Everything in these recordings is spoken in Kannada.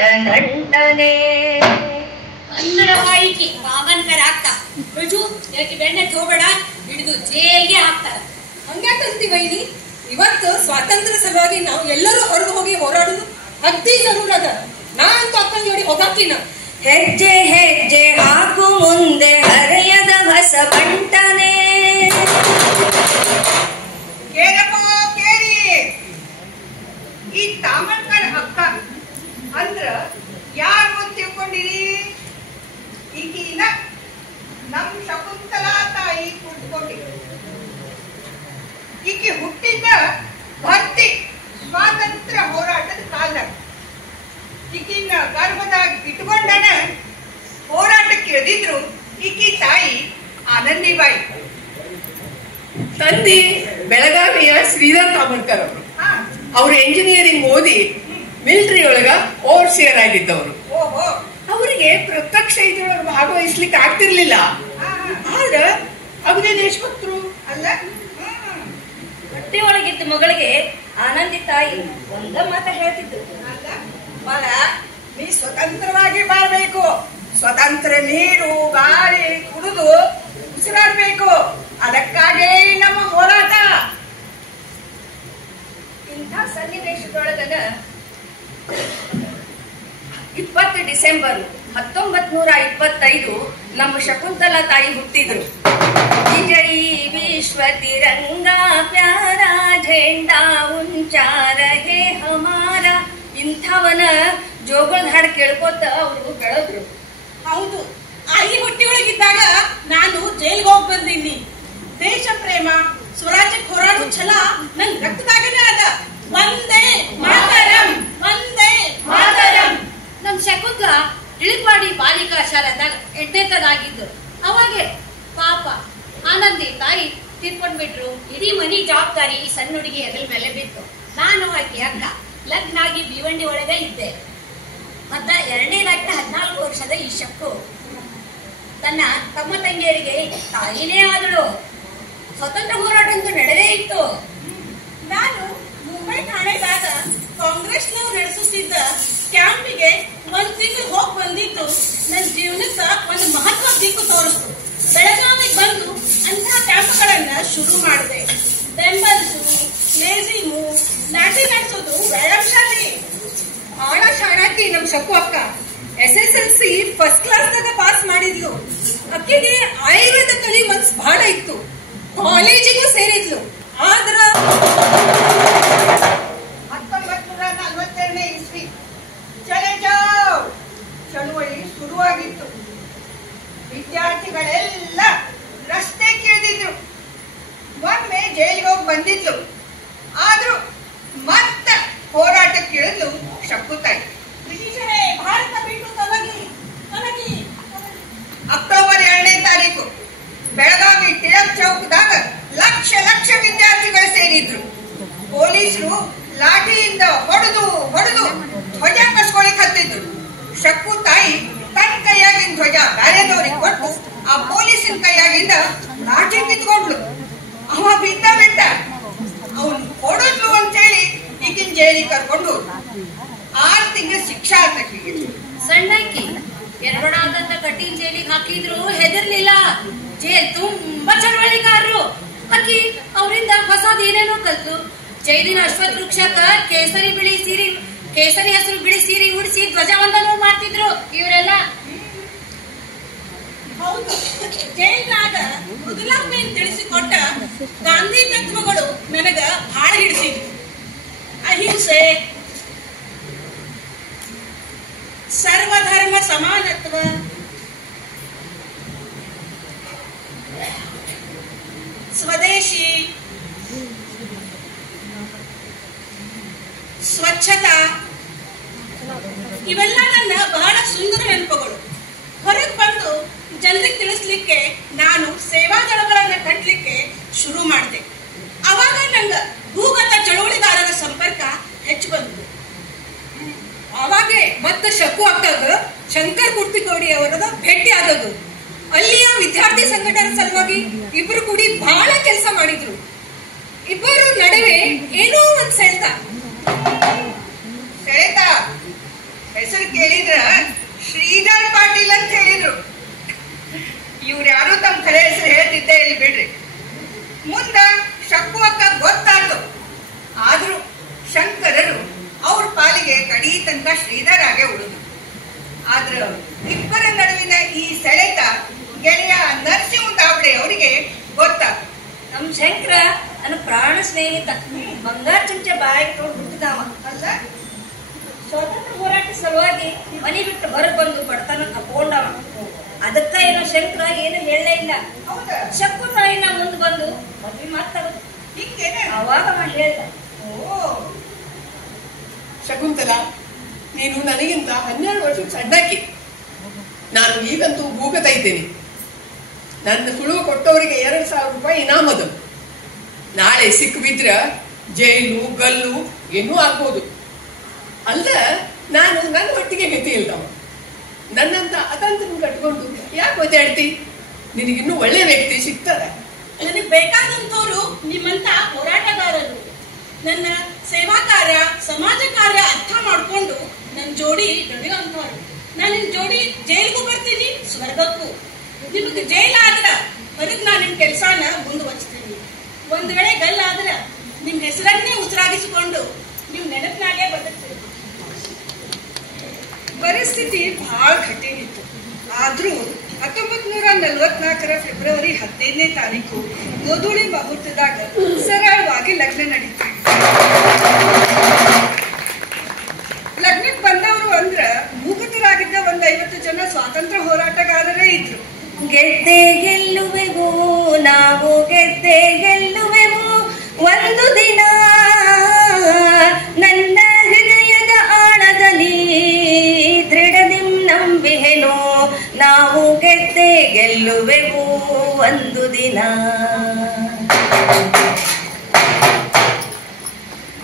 ಗಂಡನೆ ಕನ್ನಡವಾಯಿಕೆ ಬಾಬನ್ಕರ್ ಆಗ್ತಾ ರುಜು ಯಾಕೆ ಬೆಣ್ಣೆ ಹೋಗಬೇಡ ಹಿಡಿದು ಜೈಲ್ಗೆ ಹಾಕ್ತಾರ. ಹಂಗ್ಯಾಕಂತೀವ ಇಲ್ಲಿ ಇವತ್ತು ಸ್ವಾತಂತ್ರ್ಯ ಸಲುವಾಗಿ ನಾವು ಎಲ್ಲರೂ ಹೊರಗೆ ಹೋಗಿ ಹೋರಾಡುದು ಅಗ್ದಿ ಜರೂರ್ ಅದ. ನಾ ಅಂತ ಅಕ್ಕನ ಜೋಡಿ ಹೋಗಾಕಿನ ಹೆಜ್ಜೆ ಹೆಜ್ಜೆ ಹಾಕು ಮುಂದೆ ಹರೆಯದ ಹೊಸ ಬಂಟನೆ. ಕೇಳಪ್ಪ ಕೇಳಿ, ಈ ತಾಮಣ್ಕರ್ ಅಕ್ಕ ಅಂದ್ರ ಯಾರು ಅಂತ ತಿಳ್ಕೊಂಡಿರಿ? ಈಗಿನ ನಮ್ ಶಕುಂತಲಾ ತಾಯಿ ಕುತ್ಕೊಂಡಿದ್ರು. ಈಕೆ ಹುಟ್ಟಿದ್ದ ಭರ್ತಿ ಸ್ವಾತಂತ್ರ್ಯ ಹೋರಾಟದ ಕಾಲದಾಗ. ಈಗಿನ ಗರ್ಭದಾಗ ಇಟ್ಕೊಂಡನ ಹೋರಾಟಕ್ಕೆ ಇಳಿದಿದ್ರು ಈಕಿ ತಾಯಿ ಆನಂದಿಬಾಯಿ. ತಂದೆ ಬೆಳಗಾವಿಯ ಶ್ರೀಧರ್ ತಾಮಣ್ಕರ್ ಅವರು. ಅವ್ರು ಎಂಜಿನಿಯರಿಂಗ್ ಓದಿ ಮಿಲಿಟರಿ ಒಳಗ ಓವರ್ಸಿಯರ್ ಆಗಿದ್ದವರು. ಓಹೋ, ಅವರಿಗೆ ಪ್ರತ್ಯಕ್ಷ ಇದ್ರೊಳಗೆ ಭಾಗವಹಿಸ್ಲಿಕ್ಕೆ ಆಗ್ತಿರ್ಲಿಲ್ಲ. ಆದ್ರ ಅಗದಿ ದೇಶಭಕ್ತರು ಅಲ್ಲ. ಹೊಟ್ಟೆ ಒಳಗಿದ್ದ ಮಗಳಿಗೆ ಆನಂದಿ ತಾಯಿ ಒಂದ ಮಾತ ಹೇಳ್ತಿದ್ರು, ಅಲ್ಲ ಮಲ, ನೀ ಸ್ವತಂತ್ರವಾಗಿ ಬಾಳ್ಬೇಕು. ಸ್ವತಂತ್ರ ನೀರು ಗಾಳಿ ಕುಡಿದು ಉಸಿರಾಡ್ಬೇಕು. ಅದಕ್ಕಾಗೇ ನಮ್ಮ ಹೋರಾಟ. ಇಂಥ ಸನ್ನಿವೇಶದೊಳಗನ 20 ಡಿಸೆಂಬರ್ 1925 ನಮ್ಮ ಶಕುಂತಲಾ ತಾಯಿ ಹುಟ್ಟಿದ್ರು. ವಿಜಯಿ ವಿಶ್ವ ತಿರಂಗ ಪ್ಯಾರ ಝೆಂಡಾ ಉಂಚಾ ರಹೆ ಹಮಾರ ಇಂಥವನ ಜೋಗಳದ ಹಾಡು ಕೇಳ್ಕೊತ ಅವರು ಬೆಳೆದ್ರು. ಹೌದು, ಆಯಿ ಹೊಟ್ಟಿಯೊಳಗಿದ್ದಾಗ ನಾನು ಜೈಲ್ಗೆ ಹೋಗಿ ಬಂದೀನಿ. ದೇಶ ಪ್ರೇಮ ಸ್ವರಾಜ್ಯಕ್ಕೆ ಹೋರಾಡೋ ಛಲ ನನ್ ರಕ್ತದಾಗನೇ ಅದ. ಒಂದೇ ಮಾತರಂ, ಒಂದೇ ಮಾತರಂ. ನಮ್ ಶಕುಂತಲ ಇಳಿಪಾಡಿ ಬಾಲಿಕಾ ಶಾಲೆದಾಗ 8ನೇದಾಗಿದ್ದು. ಅವಾಗೆ ಪಾಪ ಆನಂದಿ ತಾಯಿ ತೀರ್ಕೊಂಡ್ಬಿಟ್ರು. ಇಡೀ ಮನಿ ಜವಾಬ್ದಾರಿ ಈ ಸಣ್ಣ ಹುಡುಗಿ ಹೆಗಲ ಮೇಲೆ ಬಿತ್ತು. ನಾನು ಆಕೆ ಅಕ್ಕ ಲಗ್ನ ಆಗಿ ಭಿವಂಡಿ ಒಳಗೆ ಇದ್ದೆ. ಮತ್ತ 2ನೇದಾಗಿ 14 ವರ್ಷದ ಈ ಶಕ್ಕು ತನ್ನ ತಮ್ಮ ತಂಗಿಯರಿಗೆ ತಾಯಿನೇ ಆದಳು. ಸ್ವತಂತ್ರ ಹೋರಾಟ ಅಂತೂ ನಡೆದೇ ಇತ್ತು. ನಾನು ಮುಂಬೈ ಠಾಣೆದಾಗ ಕಾಂಗ್ರೆಸ್ನವ್ರು ನಡೆಸುತ್ತಿದ್ದ ಕ್ಯಾಂಪಿಗೆ 1 ತಿಂಗಳು ಹೋಗಿ ಬಂದಿದ್ದು ನನ್ನ ಜೀವನಕ್ಕ ಒಂದು ಮಹತ್ವ ದಿಕ್ಕು ತೋರಿಸ್ತು. ಬೆಳಗಾವಿಗೆ ಬಂದು ಅಂತ ಕ್ಯಾಂಪ್ಗಳನ್ನ ಶುರು ಮಾಡಿದೆ. ಬೆಂಬಲ್ಸು, ಲೇಸಿಮು, ನಾಟಿ ನಡೆಸೋದು ವ್ಯಾಯಾಮ ಶಾಲೆ. ಆಳ ಶಾಣಾಕಿ ನಮ್ ಶಕು ಅಕ್ಕ SSLC ಫಸ್ಟ್ ಕ್ಲಾಸ್ದಾಗ ಪಾಸ್ ಮಾಡಿದ್ಲು. ಅಕ್ಕಿಗೆ ಆಯುರ್ವೇದ ಕಲಿ ಮನ್ಸ್ ಬಹಳ ಇತ್ತು. ಕಾಲೇಜಿಗೂ ಸೇರಿದ್ಲು. ಆದ್ರ 1942ನೇ ಇಸ್ವಿ ಚಲೆ ಜಾವ್ ಚಳುವಳಿ ಶುರುವಾಗಿತ್ತು. ವಿದ್ಯಾರ್ಥಿಗಳೆಲ್ಲ ರಸ್ತೆ ಕೇಳಿದ್ರು. ಒಮ್ಮೆ ಜೈಲಿಗೆ ಹೋಗಿ ಬಂದಿದ್ಲು. ಆದ್ರೂ ಮತ್ತ ಹೋರಾಟಕ್ಕೆ ಇಳಿದ್ಲು ಶಕುತಾಯಿ. ಬ್ರಿಟಿಷರೇ ಭಾರತ ಬಿಟ್ಟು ತೊಲಗಿ ತೊಲಗಿ. ಅಕ್ಟೋಬರ್ 2ನೇ ತಾರೀಕು ಬೆಳಗಾವಿ ಟಿಳಕ್ ಚೌಕದಾಗ ಲಕ್ಷ ಲಕ್ಷ ವಿದ್ಯಾರ್ಥಿಗಳು ಸೇರಿದ್ರು. ಪೊಲೀಸರು ಲಾಠಿಯಿಂದ ಹೊಡೆದು ಹೊಡೆದು ಧ್ವಜ ಕಸ್ಕೊಳಿಕ್ ಹತ್ತಿದ್ರು. ಶಕ್ಕು ತಾಯಿ ತನ್ನ ಕೈಯಾಗಿನ ಧ್ವಜ ಬೇರೆದವ್ರಿಗೆ ಕೊಟ್ಟು ಆ ಪೊಲೀಸಿನ ಕೈಯಾಗಿಂದ ಲಾಠಿ ಕಿತ್ಕೊಂಡ್ಲು. ಅವ ಬಿದ್ದ ಬಿಟ್ಟ. ಅವನು ಹೊಡೆದ್ಲು ಅಂತೇಳಿ ಈಗಿನ ಜೈಲಿಗೆ ಕರ್ಕೊಂಡು 6 ತಿಂಗಳ ಶಿಕ್ಷಾ ತಕ್ಕಿಗೆ. ಸಣ್ಣಕ್ಕಿ ಎರಡಾದಂತ ಕಟ್ಟಿನ ಜೈಲಿಗೆ ಹಾಕಿದ್ರು ಹೆದರ್ಲಿಲ್ಲ. ಜೈಲ್ ತುಂಬಾ ಚಳವಳಿಗಾರರು. ಅಕ್ಕಿ ಅವರಿಂದ ಹೊಸದ್ ಏನೇನೋ ಕಲ್ತು ಜೈಲಿನ ಅಶ್ವತ್ಥ ವೃಕ್ಷಕ್ಕ ಕೇಸರಿ ಹೆಸರು ಬಿಳಿ ಸೀರೆ ಉಡಿಸಿ ಧ್ವಜವಂದನ ಮಾಡ್ತಿದ್ರು ಇವರೆಲ್ಲ. ಹೌದು, ಜೈಲ್ನಾಗ ಮೃದುಲಾಗ್ನೆ ತಿಳಿಸಿಕೊಟ್ಟ ಗಾಂಧಿ ತತ್ವಗಳು ನನಗ ಬಹಳ ಹಿಡಿಸಿದ್ವು. ಅಹಿಂಸೆ, ಸರ್ವಧರ್ಮ ಸಮಾನತ್ವ, ಸ್ವದೇಶಿ, ಸ್ವಚ್ಛತಾ ಇವೆಲ್ಲ ನನ್ನ ಬಹಳ ಸುಂದರ ನೆನಪುಗಳು. ಹೊರಗೆ ಬಂದು ಜನರಿಗೆ ತಿಳಿಸ್ಲಿಕ್ಕೆ ನಾನು ಸೇವಾದಳಗಳನ್ನ ಕಟ್ಟಲಿಕ್ಕೆ ಶುರು ಮಾಡಿದೆ. ಅವಾಗ ನಂಗ ಭೂಗತ ಚಳುವಳಿಗಾರರ ಸಂಪರ್ಕ ಹೆಚ್ಚು ಬಂತು. ಅವಾಗೆ ಮತ್ತೆ ಶಕು ಅಕ್ಕಗ ಶಂಕರ್ ಕುರ್ತಿಕೋಡಿ ಅವರದ ಭೇಟಿ ಆದದ್ದು. ಅಲ್ಲಿಯ ವಿದ್ಯಾರ್ಥಿ ಸಂಘಟನೆ ಸಲುವಾಗಿ ಇಬ್ರು ಕೂಡಿ ಬಹಳ ಕೆಲಸ ಮಾಡಿದ್ರು. ಇಬ್ಬರು ನಡುವೆ ಏನೋ ಒಂದ್ ಸೆಳೆತ. ಹೆಸರು ಕೇಳಿದ್ರ ಶ್ರೀಧರ್ ಪಾಟೀಲ್ ಅಂತ ಹೇಳಿದ್ರು. ಇವ್ರು ಯಾರು ತಮ್ಮ ಖರೆ ಹೆಸರು ಹೇಳ್ತಿದ್ದೆ ಇಲ್ಲಿ ಬಿಡ್ರಿ. ಮುಂದ ಶಕ್ಕು ಅಕ್ಕ ಗೊತ್ತಾಯ್ತು. ಆದ್ರೂ ಶಂಕರರು ಅವ್ರ ಪಾಲಿಗೆ ಕಡೀ ತನಕ ಶ್ರೀಧರ್ ಆಗೇ ಉಳಿದು. ಆದ್ರ ಇಬ್ಬರ ನಡುವಿನ ಈ ಸೆಳೆತ ಗೆಳೆಯ ನರಸಿಂಹ ದಾವಡೆ ಅವರಿಗೆ ಗೊತ್ತಾಯ್ತು. ನಮ್ ಶಂಕರ ನನ್ನ ಪ್ರಾಣ ಸ್ನೇಹಿತ, ಬಂಗಾರ ಚಮಚ ಬಾಯಿಗೆ ತೊಗೊಂಡು ಹುಟ್ಟಿದವ ಅಲ್ಲ. ಸ್ವಾತಂತ್ರ್ಯ ಹೋರಾಟ ಸಲುವಾಗಿ ಮನೆ ಬಿಟ್ಟು ಹೊರಗೆ ಬಂದು ಬಡತನ ತಕೊಂಡವ. ಅದಕ್ಕ ಏನೋ ಶಂಕರ ಏನು ಹೇಳಲೇ ಇಲ್ಲ. ಹೌದಾ? ಶಕ್ಕು ತಾಯಿನ ಮುಂದೆ ಬಂದು ಮದ್ವೆ ಮಾತಾಡುದು ಹಿಂಗೇನೆ? ಅವಾಗ ಹೇಳ್ದ. ಓ, ಶಕುಂತಲಾ, ನೀನು ನನಗಿಂತ 12 ವರ್ಷಕ್ಕೆ ಸಣ್ಣಾಕಿ. ನಾನು ಈಗಂತೂ ಭೂಗತ ಇದ್ದೇನೆ. ನನ್ನ ಸುಳುವು ಕೊಟ್ಟವರಿಗೆ 2,000 ರೂಪಾಯಿ ಇನಾಮದು. ನಾಳೆ ಸಿಕ್ಕು ಬಿದ್ರ ಜೈಲು ಗಲ್ಲು ಏನೂ ಆಗ್ಬೋದು. ಅಲ್ಲ, ನಾನು ನನ್ನ ಹೊಟ್ಟಿಗೆ ಗತಿ ಇಲ್ದವ. ನನ್ನಂತ ಅತಂತ್ರನ ಕಟ್ಕೊಂಡು ಯಾಕೆ ಒದ್ದಾಡ್ತಿ? ನಿನಗಿನ್ನೂ ಒಳ್ಳೆ ವ್ಯಕ್ತಿ ಸಿಗ್ತಾರೆ. ನನಗೆ ಬೇಕಾದಂತವ್ರು ನಿಮ್ಮಂತ ಹೋರಾಟಗಾರರು. ನನ್ನ ಸೇವಾ ಕಾರ್ಯ, ಸಮಾಜ ಕಾರ್ಯ ಅರ್ಥ ಮಾಡ್ಕೊಂಡು ನನ್ನ ಜೋಡಿ ನಡೆಯುವಂತವ್ರು. ನಾನು ನಿಮ್ ಜೋಡಿ ಜೈಲ್ಗೂ ಬರ್ತೀನಿ, ಸ್ವರ್ಗಕ್ಕೂ. ನಿಮ್ಗೆ ಜೈಲ್ ಆದ್ರ ಹೊರಗ್ ನಾನು ನಿಮ್ ಕೆಲ್ಸಾನ ಮುಂದುವರಿಸ್ತೀನಿ. ಒಂದ್ ವೇಳೆ ಗಲ್ಲಾದ್ರ ನಿಮ್ ಹೆಸರನ್ನೇ ಉಸಿರಾಗಿಸಿಕೊಂಡು ನಿಮ್ ನೆನಪಿನಾಗೆ ಬದುಕ್ತೀನಿ. ಪರಿಸ್ಥಿತಿ ಬಹಳ ಕಠಿಣ ಇತ್ತು. ಆದ್ರೂ 1944 ಫೆಬ್ರವರಿ 15ನೇ ತಾರೀಕು ಗೋಧೂಳಿ ಮುಹೂರ್ತದಾಗ ಸರಳವಾಗಿ ಲಗ್ನ ನಡೀತು. ಲಗ್ನಕ್ಕೆ ಬಂದವರು ಅಂದ್ರ ಮೂಗತರಾಗಿದ್ದ 50 ಜನ ಸ್ವಾತಂತ್ರ್ಯ ಹೋರಾಟಗಾರರೇ ಇದ್ರು. ಗೆದ್ದೆ ಗೆಲ್ಲುವೆವು ನಾವು, ಗೆದ್ದೆ ಗೆಲ್ಲುವೆವು ಒಂದು ದಿನ. ನನ್ನ ಹೃದಯದ ಆಳದಲ್ಲಿ ದೃಢದಿಂ ನಂಬಿಹೆನು, ನಾವು ಗೆದ್ದೆ ಗೆಲ್ಲುವೆವು ಒಂದು ದಿನ.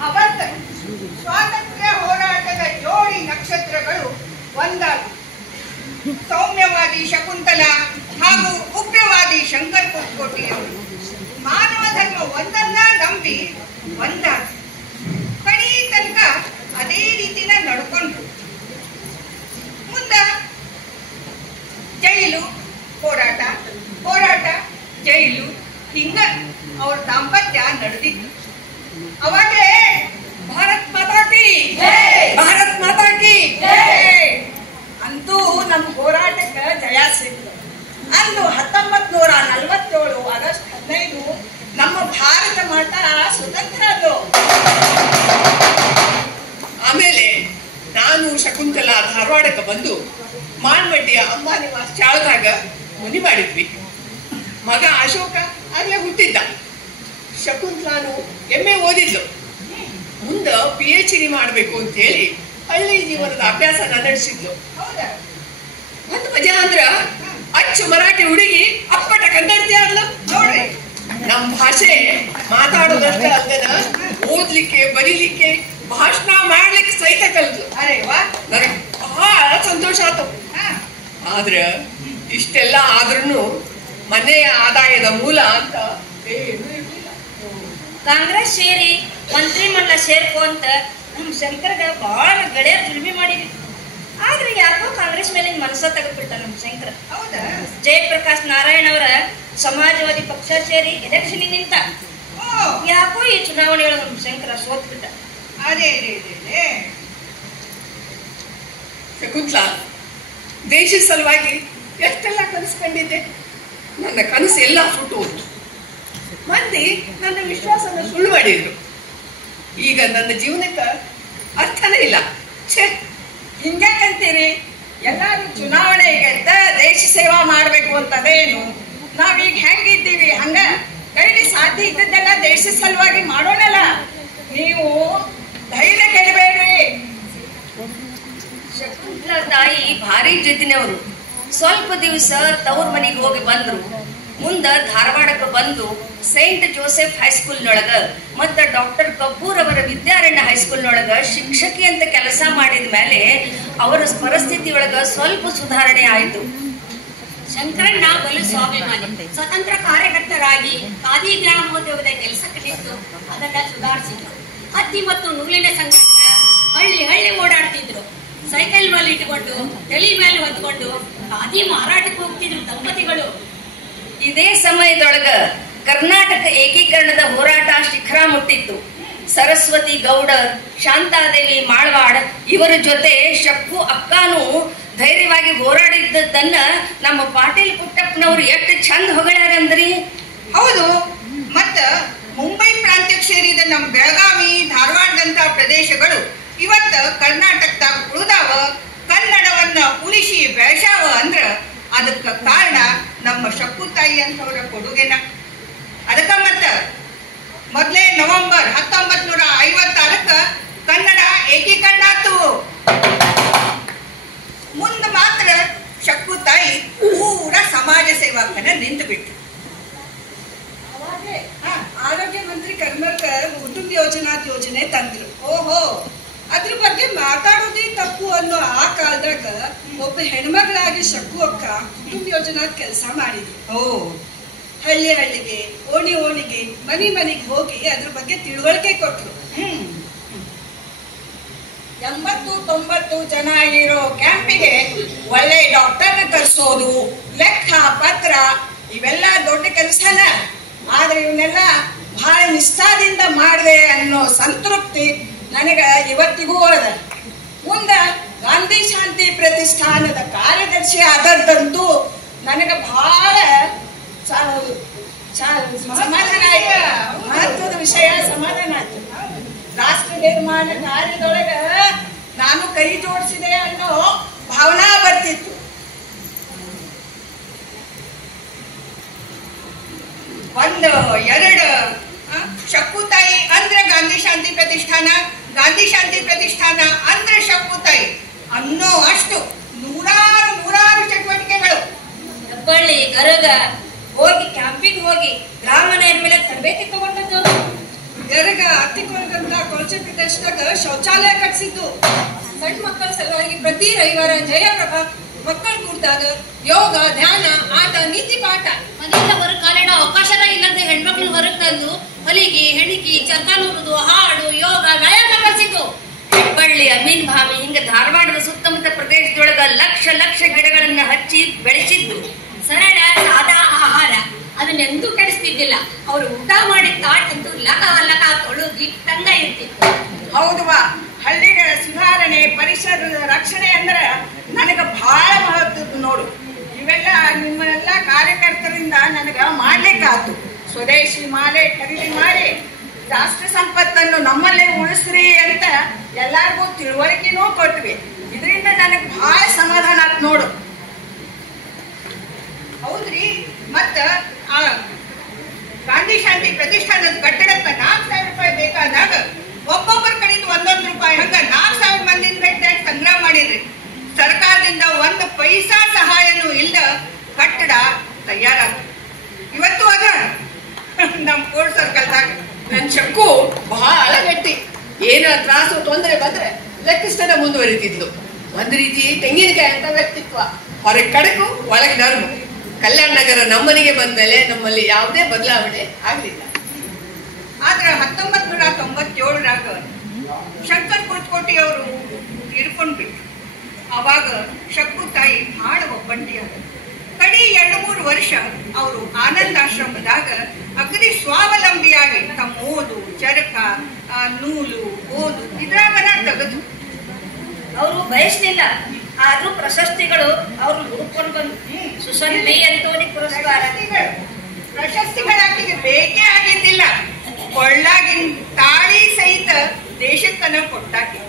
ಅವತ್ತ ಸ್ವಾತಂತ್ರ್ಯ ಹೋರಾಟದ ಜೋಡಿ ನಕ್ಷತ್ರಗಳು ಒಂದಾದವು. ಸೌಮ್ಯವಾದಿ ಶಕುಂತಲಾ ಹಾಗೂ ಉಗ್ರವಾದಿ ಶಂಕರ್ ಪುಟ್ಕೋಟಿಯವರು ಮಾನವ ಧರ್ಮ ಒಂದನ್ನ ನಂಬಿ ಒಂದಾದ ಕಡೀ ತನಕ ಅದೇ ರೀತಿನ ನಡ್ಕೊಂಡ್ರು. ಮುಂದ ಜೈಲು ಹೋರಾಟ, ಹೋರಾಟ ಜೈಲು, ಹಿಂಗ ಅವ್ರ ದಾಂಪತ್ಯ ನಡೆದಿತ್ತು. ಅವಾಗೇ ಭಾರತ್ ಮಾತಾ ಕಿ ಭಾರತ್ ಮಾತಾ ಕಿ ಅಂತೂ ನಮ್ಮ ಹೋರಾಟಕ್ಕೆ ಜಯ ಸಿಕ್ತು. ಅಂದು 1947 ಆಗಸ್ಟ್ 15 ನಮ್ಮ ಭಾರತ ಮಾತ ಸ್ವತಂತ್ರ ಅದು. ಆಮೇಲೆ ನಾನು ಶಕುಂತಲಾ ಧಾರವಾಡಕ್ಕೆ ಬಂದು ಮಾನ್ಮಟ್ಟಿಯ ಅಂಬಾನಿವಾಸ್ ಚಾಳದಾಗ ಮನಿ ಮಾಡಿದ್ವಿ. ಮಗ ಅಶೋಕ ಆಗ್ಲೇ ಹುಟ್ಟಿದ್ದ. ಶಕುಂತಲಾನು MA ಓದಿದ್ಲು. ಮುಂದೆ PhD ಮಾಡಬೇಕು ಅಂತ ಹೇಳಿ ಹಳ್ಳಿ ಜೀವನದ ಅಭ್ಯಾಸನ ನಡೆಸಿದ್ಲು. ಹೌದಾ? ಒಂದು ಮಜಾ ಅಂದ್ರ ಅಚ್ಚ ಮರಾಠಿ ಹುಡುಗಿ ಅಪ್ಪಟ ಕನ್ನಡತಿ ಆದ್ಲು ನೋಡ್ರಿ. ನಮ್ ಭಾಷೆ ಮಾತಾಡೋದಷ್ಟೇ ಅಲ್ದೇನ ಓದ್ಲಿಕ್ಕೆ ಬರೀಲಿಕ್ಕೆ ಭಾಷಣ ಮಾಡ್ಲಿಕ್ಕೆ ಸಹಿತ ಕಲ್ತು. ಅರೆ ವಾ, ನನಗೆ ಬಹಳ ಸಂತೋಷ ಆಯ್ತು. ಆದ್ರ ಇಷ್ಟೆಲ್ಲ ಆದ್ರೂ ಮನೆಯ ಆದಾಯದ ಮೂಲ ಅಂತ ಏನೂ ಇರ್ಲಿಲ್ಲ. ಕಾಂಗ್ರೆಸ್ ಸೇರಿ ಮಂತ್ರಿಮಂಡಲ ಸೇರ್ಕೊಂತ ನಮ್ ಶಂಕರ್ಗ ಬಹಳ ಗಡಿಯ ದುರ್ಮಿ ಮಾಡಿದ್ವಿ. ಆದ್ರೆ ಯಾಕೋ ಕಾಂಗ್ರೆಸ್ ಮೇಲೆ ಮನಸ್ಸ ತೆಗೆದ್ಬಿಟ್ಟ ನಮ್ ಶಂಕರ. ಹೌದಾ? ಜಯಪ್ರಕಾಶ್ ನಾರಾಯಣ್ ಅವರ ಸಮಾಜವಾದಿ ಪಕ್ಷ ಸೇರಿ ಎಲೆಕ್ಷನ್ ನಿಂತ. ಓ, ಯಾಕೋ ಈ ಚುನಾವಣೆಯೊಳಗೆ ನಮ್ ಶಂಕರ ಸೋತ್ ಬಿಟ್ಟ. ಅದೇ ಶಕುಂತಲಾ, ದೇಶದ ಸಲುವಾಗಿ ಎಷ್ಟೆಲ್ಲ ಕನಸು ಕಂಡಿದ್ದೆ. ನನ್ನ ಕನಸು ಎಲ್ಲ ಸುಟ್ಟು ಹೋಯ್ತು. ಮಂದಿ ನನ್ನ ವಿಶ್ವಾಸನ ಸುಳ್ಳು ಮಾಡಿದ್ರು. ಈಗ ನನ್ನ ಜೀವನಕ್ಕೆ ಅರ್ಥನೇ ಇಲ್ಲ. ಛೇ, ಹಿಂಗ್ಯಾಕಂತೀರಿ? ಎಲ್ಲಾರು ಚುನಾವಣೆ ಗೆದ್ದ ದೇಶ ಸೇವಾ ಮಾಡ್ಬೇಕು ಅಂತದೇನು? ನಾವೀಗ ಹೆಂಗಿದ್ದೀವಿ ಹಂಗ ಕೈಲಿ ಸಾಧ್ಯ ಇದ್ದದ್ದೆಲ್ಲ ದೇಶ ಸಲುವಾಗಿ ಮಾಡೋಣಲ್ಲ. ನೀವು ಧೈರ್ಯ ಕೆಡಬೇಡ್ರಿ. ಶಕುಂತಲಾ ತಾಯಿ ಭಾರಿ ಜಿದ್ದಿನವರು. ಸ್ವಲ್ಪ ದಿವಸ ತವ್ರ ಮನೆಗೆ ಹೋಗಿ ಬಂದ್ರು. ಮುಂದ ಧಾರವಾಡಕ್ಕೆ ಬಂದು ಸೇಂಟ್ ಜೋಸೆಫ್ ಹೈಸ್ಕೂಲ್ನೊಳಗ ಮತ್ತ ಡಾಕ್ಟರ್ ಕಪೂರ್ ಅವರ ವಿದ್ಯಾರಣ್ಯ ಹೈಸ್ಕೂಲ್ನೊಳಗ ಶಿಕ್ಷಕಿ ಅಂತ ಕೆಲಸ ಮಾಡಿದ ಮೇಲೆ ಅವರ ಪರಿಸ್ಥಿತಿಯೊಳಗ ಸ್ವಲ್ಪ ಸುಧಾರಣೆ ಆಯಿತು. ಶಂಕರಣ್ಣ ಬಲು ಸ್ವಾಭಿಮಾನಿ. ಸ್ವತಂತ್ರ ಕಾರ್ಯಕರ್ತರಾಗಿ ಖಾದಿ ಗ್ರಾಮೋದ್ಯೋಗದ ಕೆಲಸಕ್ಕೆ ನಿಂತು ಅದನ್ನ ಸುಧಾರಿಸಿದ್ರು. ಹತ್ತಿ ಮತ್ತು ನೂಲಿನ ಸಂಘ ಹಳ್ಳಿ ಹಳ್ಳಿ ಓಡಾಡ್ತಿದ್ರು. ಸೈಕಲ್ ಮೇಲೆ ಇಟ್ಟುಕೊಂಡು ತಲೆ ಮೇಲೆ ಹೊತ್ಕೊಂಡು ಗಾದಿ ಮಾರಾಟಕ್ಕೆ ಹೋಗ್ತಿದ್ರು ದಂಪತಿಗಳು. ಇದೇ ಸಮಯದೊಳಗ ಕರ್ನಾಟಕ ಏಕೀಕರಣದ ಹೋರಾಟ ಶಿಖರ ಮುಟ್ಟಿತ್ತು. ಸರಸ್ವತಿ ಗೌಡ, ಶಾಂತಾದೇವಿ ಮಾಳ್ವಾಡ್ ಇವರ ಜೊತೆ ಶಕ್ಕು ಅಕ್ಕಾನು ಧೈರ್ಯವಾಗಿ ಹೋರಾಡಿದ್ದನ್ನ ನಮ್ಮ ಪಾಟೀಲ್ ಪುಟ್ಟಪ್ಪನವ್ರು ಎಷ್ಟು ಚಂದ ಹೊಗಳಾರಂದ್ರಿ. ಹೌದು, ಮತ್ತ ಮುಂಬೈ ಪ್ರಾಂತ್ಯಕ್ಕೆ ಸೇರಿದ ನಮ್ಮ ಬೆಳಗಾವಿ, ಧಾರವಾಡದಂತ ಪ್ರದೇಶಗಳು ಇವತ್ತ ಕರ್ನಾಟಕದಾಗ ಉಳಿದಾವ, ಕನ್ನಡವನ್ನ ಉಳಿಸಿ ಬೆಳೆಸಾವ ಅಂದ್ರ ಅದಕ್ಕ ಕಾರಣ ನಮ್ಮ ಶಕ್ಕು ತಾಯಿ ಅಂತವರ ಕೊಡುಗೆನ. ಅದಕ್ಕ ಮತ್ತ ಮೊದಲೇ ನವೆಂಬರ್ 1956 ಕನ್ನಡ ಏಕೀಕರಣ ಆತು. ಮುಂದ ಮಾತ್ರ ಶಕ್ಕು ತಾಯಿ ಪೂರ ಸಮಾಜ ಸೇವಕನ ನಿಂತು ಬಿಟ್ಟು. ಆರೋಗ್ಯ ಮಂತ್ರಿ ಕರ್ನಾಟಕ ಕುಟುಂಬ ಯೋಜನೆ ತಂದ್ರು. ಓಹೋ, ಅದ್ರ ಬಗ್ಗೆ ಮಾತಾಡೋದೇ ತಪ್ಪು ಅನ್ನೋ ಆ ಕಾಲದಾಗ ಒಬ್ಬ ಹೆಣ್ಮಗಳಾಗಿ ಶಕ್ಕು ಅಕ್ಕ ಕುಟುಂಬ ಯೋಜನಾ ಕೆಲಸ ಮಾಡಿದ್ರು. ಓ, ಹಳ್ಳಿಗೆ, ಓಣಿಗೆ, ಮನೆಗೆ ಹೋಗಿ ಅದ್ರ ಬಗ್ಗೆ ತಿಳುವಳಿಕೆ ಕೊಟ್ರು. 80-90 ಜನ ಇರೋ ಕ್ಯಾಂಪಿಗೆ ಒಳ್ಳೆ ಡಾಕ್ಟರ್ ತರಿಸೋದು, ಲೆಕ್ಕ ಪತ್ರ ಇವೆಲ್ಲ ದೊಡ್ಡ ಕೆಲಸನ. ಆದ್ರೆ ಇವನ್ನೆಲ್ಲ ಬಹಳ ನಿಷ್ಠಾದಿಂದ ಮಾಡಿದೆ ಅನ್ನೋ ಸಂತೃಪ್ತಿ ನನಗ ಇವತ್ತಿಗೂ ಅದ. ಮುಂದ ಗಾಂಧಿ ಶಾಂತಿ ಪ್ರತಿಷ್ಠಾನದ ಕಾರ್ಯದರ್ಶಿ ಆದದ್ದಂತೂ ನನಗ ಬಹಳ ಸಮಾಧಾನ ಆಯ್ತು. ಮಹತ್ವದ ವಿಷಯ ಸಮಾಧಾನ ಆಯ್ತು. ರಾಷ್ಟ್ರ ನಿರ್ಮಾಣ ಕಾರ್ಯದೊಳಗ ನಾನು ಕೈ ಜೋಡಿಸಿದೆ ಅನ್ನೋ ಭಾವನಾ ಬರ್ತಿತ್ತು. ಒಂದು ಎರಡು ಶಕ್ಕು ತಾಯಿ ಅಂದ್ರೆ ಗಾಂಧಿ ಶಾಂತಿ ಪ್ರತಿಷ್ಠಾನ, ಗಾಂಧಿ ಶಾಂತಿ ಪ್ರತಿಷ್ಠಾನ ಅಂದ್ರೆ ಶಕ್ಕು ತಾಯಿ ಅನ್ನೋ ಅಷ್ಟು ನೂರಾರು ಚಟುವಟಿಕೆಗಳು. ಹೆಬ್ಬಳ್ಳಿ, ಗರಗ ಹೋಗಿ ಕ್ಯಾಂಪಿಗೆ ಹೋಗಿ ಗ್ರಾಮ ನೈರ್ಮಲ್ಯ ತರಬೇತಿ ತಗೊಂಡದ್ದು. ಗರಗ ಅತ್ತಿಕೊಳಗಂತ ಕೊಳಚೆ ಪ್ರದೇಶದಾಗ ಶೌಚಾಲಯ ಕಟ್ಸಿದ್ದು. ಸಣ್ಣ ಮಕ್ಕಳ ಸಲುವಾಗಿ ಪ್ರತಿ ರವಿವಾರ ಜಯಪ್ರಭಾ ಮಕ್ಕಳ ಕೂಡ್ದಾಗ ಯೋಗ, ಧ್ಯಾನ, ಆಟ, ನೀತಿ ಪಾಠ. ಮನೆಯಿಂದ ಹೊರಗೆ ಕಾಲಿಡೋ ಅವಕಾಶನ ಇಲ್ಲದೆ ಹೆಣ್ಮಕ್ಳು ಹೊರಗೆ ತಂದು ಹೊಲಿಗೆ, ಹೆಣಿಗೆ, ಚರ್ಕಾನೂರುದು, ಹಾಡು, ಯೋಗ, ವ್ಯಾಯಾಮ ಕಲಿಸಿದ್ದು. ಹೆಬ್ಬಳ್ಳಿ, ಅಮೀನ್ ಭಾವಿ ಹಿಂಗ ಧಾರವಾಡದ ಸುತ್ತಮುತ್ತ ಪ್ರದೇಶದೊಳಗ ಲಕ್ಷ ಗಿಡಗಳನ್ನ ಹಚ್ಚಿ ಬೆಳೆಸಿದ್ದು. ಸರಳ ಸಾದಾ ಆಹಾರ ಅದನ್ನೆಂದೂ ಕೆಡಿಸ್ತಿದ್ದಿಲ್ಲ. ಅವ್ರು ಊಟ ಮಾಡಿದ ತಾಟಂತೂ ಲಕ ತೊಳುಗಿಟ್ಟಂಗ ಇರ್ತಿತ್ತು. ಹೌದವಾ, ಹಳ್ಳಿಗಳ ಸುಧಾರಣೆ, ಪರಿಸರದ ರಕ್ಷಣೆ ಅಂದ್ರ ನನಗ ಬಹಳ ಮಹತ್ವದ್ದು ನೋಡು. ಇವೆಲ್ಲ ನಿಮ್ಮೆಲ್ಲ ಕಾರ್ಯಕರ್ತರಿಂದ ನನಗ ಮಾಡ್ಲಿಕ್ಕಾತು. ಸ್ವದೇಶಿ ಮಾಲೆ ಖರೀದಿ ಮಾಡಿ ರಾಷ್ಟ್ರ ಸಂಪತ್ತನ್ನು ನಮ್ಮಲ್ಲೇ ಉಳಿಸ್ರಿ ಅಂತ ಎಲ್ಲಾರ್ಗೂ ತಿಳುವಳಿಕೆನೂ ಕೊಟ್ವಿ. ಇದರಿಂದ ನನಗ್ ಬಹಳ ಸಮಾಧಾನ ಆತ್ ನೋಡು. ಹೌದ್ರಿ, ಮತ್ತ ಆ ಗಾಂಧಿ ಶಾಂತಿ ಪ್ರತಿಷ್ಠಾನದ ಕಟ್ಟಡಕ್ಕ 4,000 ರೂಪಾಯಿ ಬೇಕಾದಾಗ ಒಬ್ಬೊಬ್ಬರ ಕಡೆಯಿಂದ 1 ರೂಪಾಯಿ ಹಂಗ 4,000 ಮಂದಿನ ಭೇಟಿ ಸಂಗ್ರಹ ಮಾಡಿದ್ರಿ. ಸರ್ಕಾರದಿಂದ 1 ಪೈಸಾ ಸಹಾಯನೂ ಇಲ್ದ ಕಟ್ಟಡ ತಯಾರಾಗ ಇವತ್ತು ಅದ ನಮ್ ಕೋರ್ಟ್ ಸರ್ಕಲ್ದಾಗ. ನನ್ ಶಕ್ಕು ಬಹಳ ಗಟ್ಟಿ. ಏನ ತ್ರಾಸು ತೊಂದರೆ ಬಂದ್ರೆ ಲೆಕ್ಕಿಸ್ತನ ಮುಂದುವರಿತಿದ್ಲು. ಒಂದ್ ರೀತಿ ತೆಂಗಿನಕಾಯಿ ಅಂತ ವ್ಯಕ್ತಿತ್ವ. ಹೊರಗೆ ಕಡಕು, ಒಳಗೆ ನರ್ಮು. ಕಲ್ಯಾಣ ನಗರ ನಮ್ಮನಿಗೆ ಬಂದ್ಮೇಲೆ ನಮ್ಮಲ್ಲಿ ಯಾವುದೇ ಬದಲಾವಣೆ ಆಗ್ಲಿಲ್ಲ. ಆದ್ರೆ 1997ರಾಗ ಶಂಕರ್ ಕುರ್ತಕೋಟಿ ಅವರು ತೀರ್ಕೊಂಡ್ಬಿಟ್ರು. ಅವಾಗ ಶಕ್ಕು ತಾಯಿ ಬಹಳ ಒಬ್ಬಂಟಿಯಾದ. ಕಡಿ 2-3 ವರ್ಷ ಅವರು ಆನಂದಾಶ್ರಮದಾಗ ಅಗದಿ ಸ್ವಾವಲಂಬಿಯಾಗಿ ತಮ್ಮ ಓದು, ಚರಕ, ನೂಲು, ಓದು ಇದ್ರಾಗನ ತೆಗೆದು. ಅವರು ಬಯಸ್ಲಿಲ್ಲ, ಆದ್ರೂ ಪ್ರಶಸ್ತಿಗಳು ಅವ್ರು ಹುಡುಕೊಂಡು ಬಂದು. ಸುಸನ್ನಿ ಅಂತೋನಿ ಪುರಸ್ಕಾರ, ಪ್ರಶಸ್ತಿಗಳಾಕಿಗೆ ಬೇಕೇ ಆಗಿದ್ದಿಲ್ಲ. ಕೊಳ್ಳಾಗಿನ ತಾಳಿ ಸಹಿತ ದೇಶಕ್ಕನ ಕೊಟ್ಟಾಕಿ.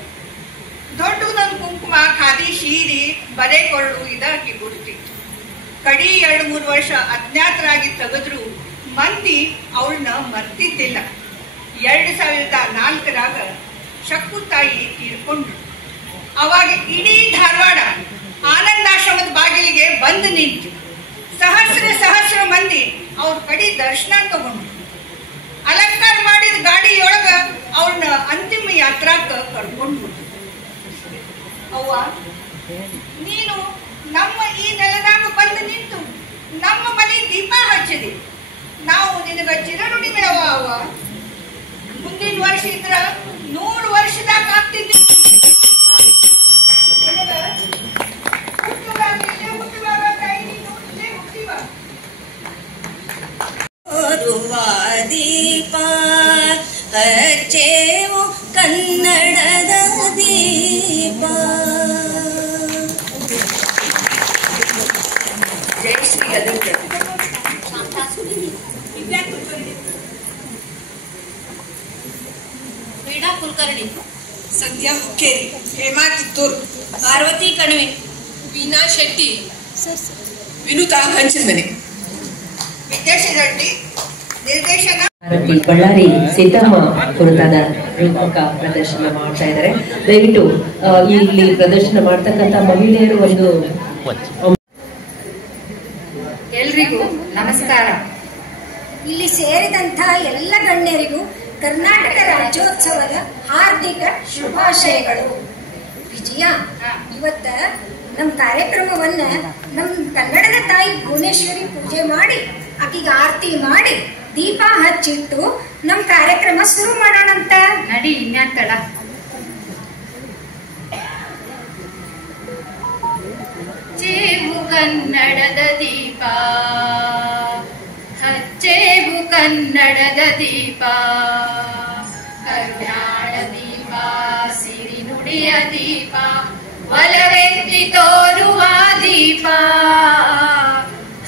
ದೊಡ್ಡದೊಂದು ಕುಂಕುಮ, ಖಾದಿ ಸೀರೆ, ಬರೆ ಕೊರಡು ಇದಾಕಿ ಗುರುತಿತ್ತು. ಕಡಿ 2-3 ವರ್ಷ ಅಜ್ಞಾತರಾಗಿ ತೆಗೆದ್ರು ಮಂದಿ ಅವಳನ್ನ ಮರ್ತಿದ್ದಿಲ್ಲ. 2004ರಾಗ ಶಕ್ಕು ತಾಯಿ ತೀರ್ಕೊಂಡ್ರು. ಅವಾಗ ಇಡೀ ಧಾರವಾಡ ಆನಂದಾಶ್ರಮದ ಬಾಗಿಲಿಗೆ ಬಂದು ನಿಂತು ಸಹಸ್ರ ಮಂದಿ ಅವ್ರ ಕಡೆ ದರ್ಶನ ತಗೊಂಡ್ರು. ಅಲಂಕಾರ ಮಾಡಿದ ಗಾಡಿಯೊಳಗ ಅವ್ರನ್ನ ಅಂತಿಮ ಯಾತ್ರಾಕ ಕರ್ಕೊಂಡು. ಅವ್ವ, ನೀನು ನಮ್ಮ ಈ ನೆಲದಾಗ ಬಂದು ನಿಂತು ನಮ್ಮ ಮನೆ ದೀಪ ಹಚ್ಚಿದಿ. ನಾವು ನಿನಗ ಚಿರಋಣಿಗಳವ. ಅವ್ವ, ಮುಂದಿನ ವರ್ಷ ಇದ್ರ 100 ವರ್ಷದಾಗ ಆಗ್ತಿದ್ವಿ. ವಿದ್ಯಾ ಕುಲಕರ್ಣಿ. ಕ್ರೀಡಾ ಕುಲಕರ್ಣಿ. ಸಂಧ್ಯಾ ಹುಕ್ಕೇರಿ. ಹೇಮಾ ಕಿತ್ತೂರ್. ಪಾರ್ವತಿ ಕಣಿವೆ. ವೀಣಾ ಶೆಟ್ಟಿ. ವಿನುತಾ ಹಂಚಿಮನೆ. ವಿದ್ಯಾಶ್ರೀ ರೆಡ್ಡಿ. ನಿರ್ದೇಶನ ಬಳ್ಳಾರಿ ಸಿದ್ದಮ್ಮ ಕುರಿತಾದ ರೂಪಕ ಪ್ರದರ್ಶನ ಮಾಡ್ತಾ ಇದ್ದಾರೆ. ದಯವಿಟ್ಟು ಇಲ್ಲಿ ಪ್ರದರ್ಶನ ಮಾಡ್ತಕ್ಕಂತ ಮಹಿಳೆಯರು ಒಂದು ಎಲ್ರಿಗೂ ನಮಸ್ಕಾರ. ಇಲ್ಲಿ ಸೇರಿದಂತ ಎಲ್ಲ ಗಣ್ಯರಿಗೂ ಕರ್ನಾಟಕ ರಾಜ್ಯೋತ್ಸವದ ಹಾರ್ದಿಕ ಶುಭಾಶಯಗಳು. ವಿಜಯ, ಇವತ್ತ ನಮ್ಮ ಕಾರ್ಯಕ್ರಮವನ್ನ ನಮ್ಮ ಕನ್ನಡದ ತಾಯಿ ಭುವನೇಶ್ವರಿ ಪೂಜೆ ಮಾಡಿ ಆಕಿಗೆ ಆರತಿ ಮಾಡಿ ದೀಪ ಹಚ್ಚಿಟ್ಟು ನಮ್ಮ ಕಾರ್ಯಕ್ರಮ ಶುರು ಮಾಡೋಣಂತ. ನಡಿ, ಇನ್ಯಾಕ್ ತಡ. ಹಚ್ಚೇವು ಕನ್ನಡದ ದೀಪ, ಹಚ್ಚೇವು ಕನ್ನಡದ ದೀಪ, ಕರುನಾಡ ದೀಪ, ಸಿರಿ ನುಡಿಯ ದೀಪ, ಒಲವೆತ್ತಿ ತೋರುವ ದೀಪ,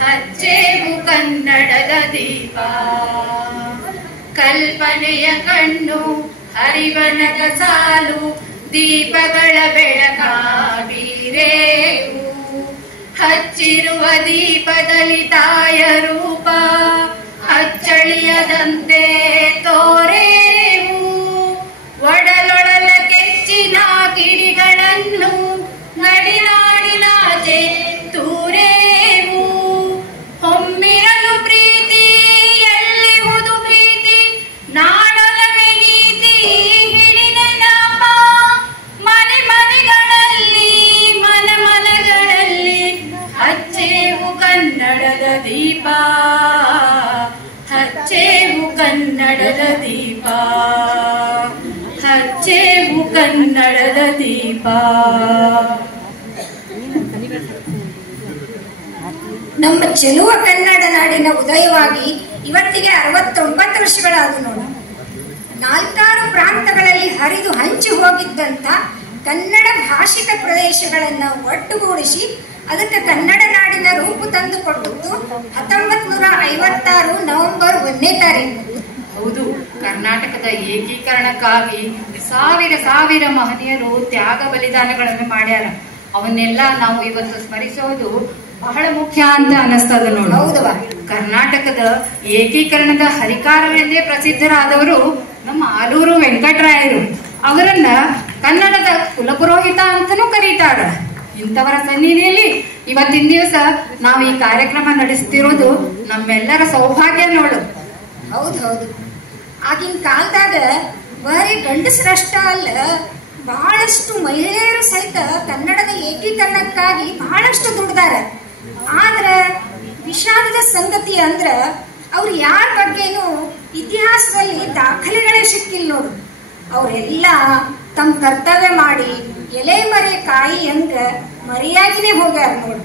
ಹಚ್ಚೇವು ಕನ್ನಡದ ದೀಪ. ಕಲ್ಪನೆಯ ಕಣ್ಣು ಹರಿವನಗ ಸಾಲು, ದೀಪಗಳ ಬೆಳಕಾಗಿರೇವು, ಹಚ್ಚಿರುವ ದೀಪದಲ್ಲಿ ತಾಯ ರೂಪ, ಅಚ್ಚಳಿಯದಂತೆ ತೋರೇವು. ಒಡಲೊಡಲ ಕೆಚ್ಚಿನ ಕಿಡಿಗಳನ್ನು ನಡಿನಾಡಿನಾಚೆ ತೂರೇವು. ಹೊಮ್ಮಿರಲು ಪ್ರೀತಿ ಎಲ್ಲಿಹುದು ಭೀತಿ, ನಾಡೊಲಗೆ ನೀತಿ ಹಿಡಿದೆನಪ್ಪ. ಮನೆ ಮನೆಗಳಲ್ಲಿ ಮನ ಮನಗಳಲ್ಲಿ ಹಚ್ಚೇವು ಕನ್ನಡದ ದೀಪ, ಹಚ್ಚೇವು ಕನ್ನಡದ ದೀಪ, ಹಚ್ಚೇವು ಕನ್ನಡದ ದೀಪ. ನಮ್ಮ ಚೆಲುವ ಕನ್ನಡ ನಾಡಿನ ಉದಯವಾಗಿ ಇವತ್ತಿಗೆ 69 ವರ್ಷಗಳಾದ ನೋಡು. 4 ಪ್ರಾಂತಗಳಲ್ಲಿ ಹರಿದು ಹಂಚಿ ಹೋಗಿದ್ದಂತ ಕನ್ನಡ ಭಾಷಿಕ ಪ್ರದೇಶಗಳನ್ನ ಒಟ್ಟುಗೂಡಿಸಿ ಅದಕ್ಕೆ ಕನ್ನಡ ನಾಡಿನ ರೂಪು ತಂದು ಕೊಟ್ಟದ್ದು 1956 ನವೆಂಬರ್ 1ನೇ ತಾರೀಕು. ಹೌದು, ಕರ್ನಾಟಕದ ಏಕೀಕರಣಕ್ಕಾಗಿ ಸಾವಿರ ಮಹನೀಯರು ತ್ಯಾಗ ಬಲಿದಾನಗಳನ್ನು ಮಾಡ್ಯಾರ. ಅವನ್ನೆಲ್ಲ ನಾವು ಇವತ್ತು ಸ್ಮರಿಸೋದು ಬಹಳ ಮುಖ್ಯ ಅಂತ ಅನಿಸ್ತದ ನೋಡು. ಹೌದವಾ? ಕರ್ನಾಟಕದ ಏಕೀಕರಣದ ಹರಿಕಾರರೆಂದೇ ಪ್ರಸಿದ್ಧರಾದವರು ನಮ್ಮ ಆಲೂರು ವೆಂಕಟರಾಯರು. ಅವರನ್ನ ಕನ್ನಡದ ಕುಲಪುರೋಹಿತ ಅಂತನೂ ಕರೀತಾರ. ಇಂಥವರ ಸನ್ನಿಧಿಯಲ್ಲಿ ಇವತ್ತಿನ ದಿವಸ ನಾವು ಈ ಕಾರ್ಯಕ್ರಮ ನಡೆಸ್ತಿರೋದು ನಮ್ಮೆಲ್ಲರ ಸೌಭಾಗ್ಯ ನೋಡು. ಹೌದು, ಆಗಿನ ಕಾಲದಾಗ ಬರೀ ಗಂಡಸರಷ್ಟ ಅಲ್ಲ, ಬಹಳಷ್ಟು ಮಹಿಳೆಯರು ಸಹಿತ ಕನ್ನಡದ ಏಕೀಕರಣಕ್ಕಾಗಿ ಬಹಳಷ್ಟು ದುಡ್ದಾರ. ಆದ್ರ ವಿಷಾದದ ಸಂಗತಿ ಅಂದ್ರ ಅವ್ರು ಯಾರ ಬಗ್ಗೆನೂ ಇತಿಹಾಸದಲ್ಲಿ ದಾಖಲೆಗಳೇ ಸಿಕ್ಕಿಲ್ಲ ನೋಡು. ಅವರೆಲ್ಲ ತಮ್ಮ ಕರ್ತವ್ಯ ಮಾಡಿ ಎಲೆ ಮರೆ ಕಾಯಿ ಹಂಗ ಮರೆಯಾಗಿನೇ ಹೋಗ್ಯಾರ ನೋಡು.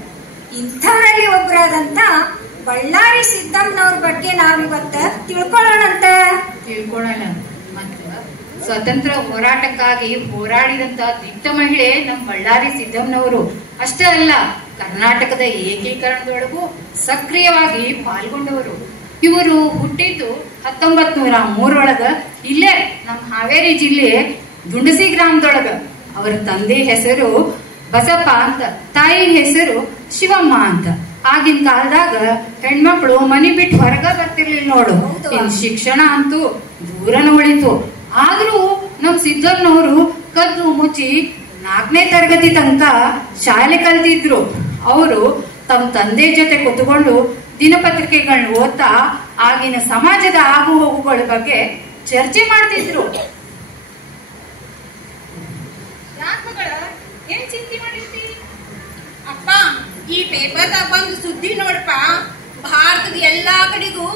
ಇಂಥವರಲ್ಲಿ ಒಬ್ಬರಾದಂತ ಬಳ್ಳಾರಿ ಸಿದ್ದಮ್ಮನವ್ರ ಬಗ್ಗೆ ನಾವಿವತ್ತ ತಿಳ್ಕೊಳ್ಳೋಣಂತ. ಮತ್ತು ಸ್ವತಂತ್ರ ಹೋರಾಟಕ್ಕಾಗಿ ಹೋರಾಡಿದಂತ ದಿಟ್ಟ ಮಹಿಳೆ ನಮ್ಮ ಬಳ್ಳಾರಿ ಸಿದ್ದಮ್ಮನವರು. ಅಷ್ಟೇ ಅಲ್ಲ, ಕರ್ನಾಟಕದ ಏಕೀಕರಣದೊಳಗೂ ಸಕ್ರಿಯವಾಗಿ ಪಾಲ್ಗೊಂಡವರು. ಇವರು ಹುಟ್ಟಿದ್ದು 1903 ಇಲ್ಲೇ ನಮ್ಮ ಹಾವೇರಿ ಜಿಲ್ಲೆ ದುಂಡಸಿ ಗ್ರಾಮದೊಳಗ. ಅವರ ತಂದೆ ಹೆಸರು ಬಸಪ್ಪ ಅಂತ, ತಾಯಿ ಹೆಸರು ಶಿವಮ್ಮ ಅಂತ. ಆಗಿನ ಕಾಲದಾಗ ಹೆಣ್ಮಕ್ಳು ಮನಿ ಬಿಟ್ಟು ಹೊರಗ ಬರ್ತಿರ್ಲಿಲ್ಲ ನೋಡು. ಇನ್ ಶಿಕ್ಷಣ ಅಂತೂ ದೂರನ ಉಳಿತು. ಆದ್ರೂ ನಮ್ ಸಿದ್ದಮ್ಮನವರು ಕದ್ದು ಮುಚ್ಚಿ 4ನೇ ತರಗತಿ ತನಕ ಶಾಲೆ ಕಲ್ತಿದ್ರು. ಅವರು ತಮ್ಮ ತಂದೆ ಜೊತೆ ಕೂತ್ಕೊಂಡು ದಿನಪತ್ರಿಕೆಗಳನ್ನ ಓದ್ತಾ ಆಗಿನ ಸಮಾಜದ ಆಗು ಹೋಗುಗಳ ಬಗ್ಗೆ ಚರ್ಚೆ ಮಾಡ್ತಿದ್ರು. ಏನ್ ಚಿಂತೆ ಮಾಡಿರ್ತೀವಿ ಅಪ್ಪ? ಈ ಪೇಪರ್ದಾಗ ಬಂದು ಸುದ್ದಿ ನೋಡಪ್ಪ. ಭಾರತದ ಎಲ್ಲಾ ಕಡೆಗೂ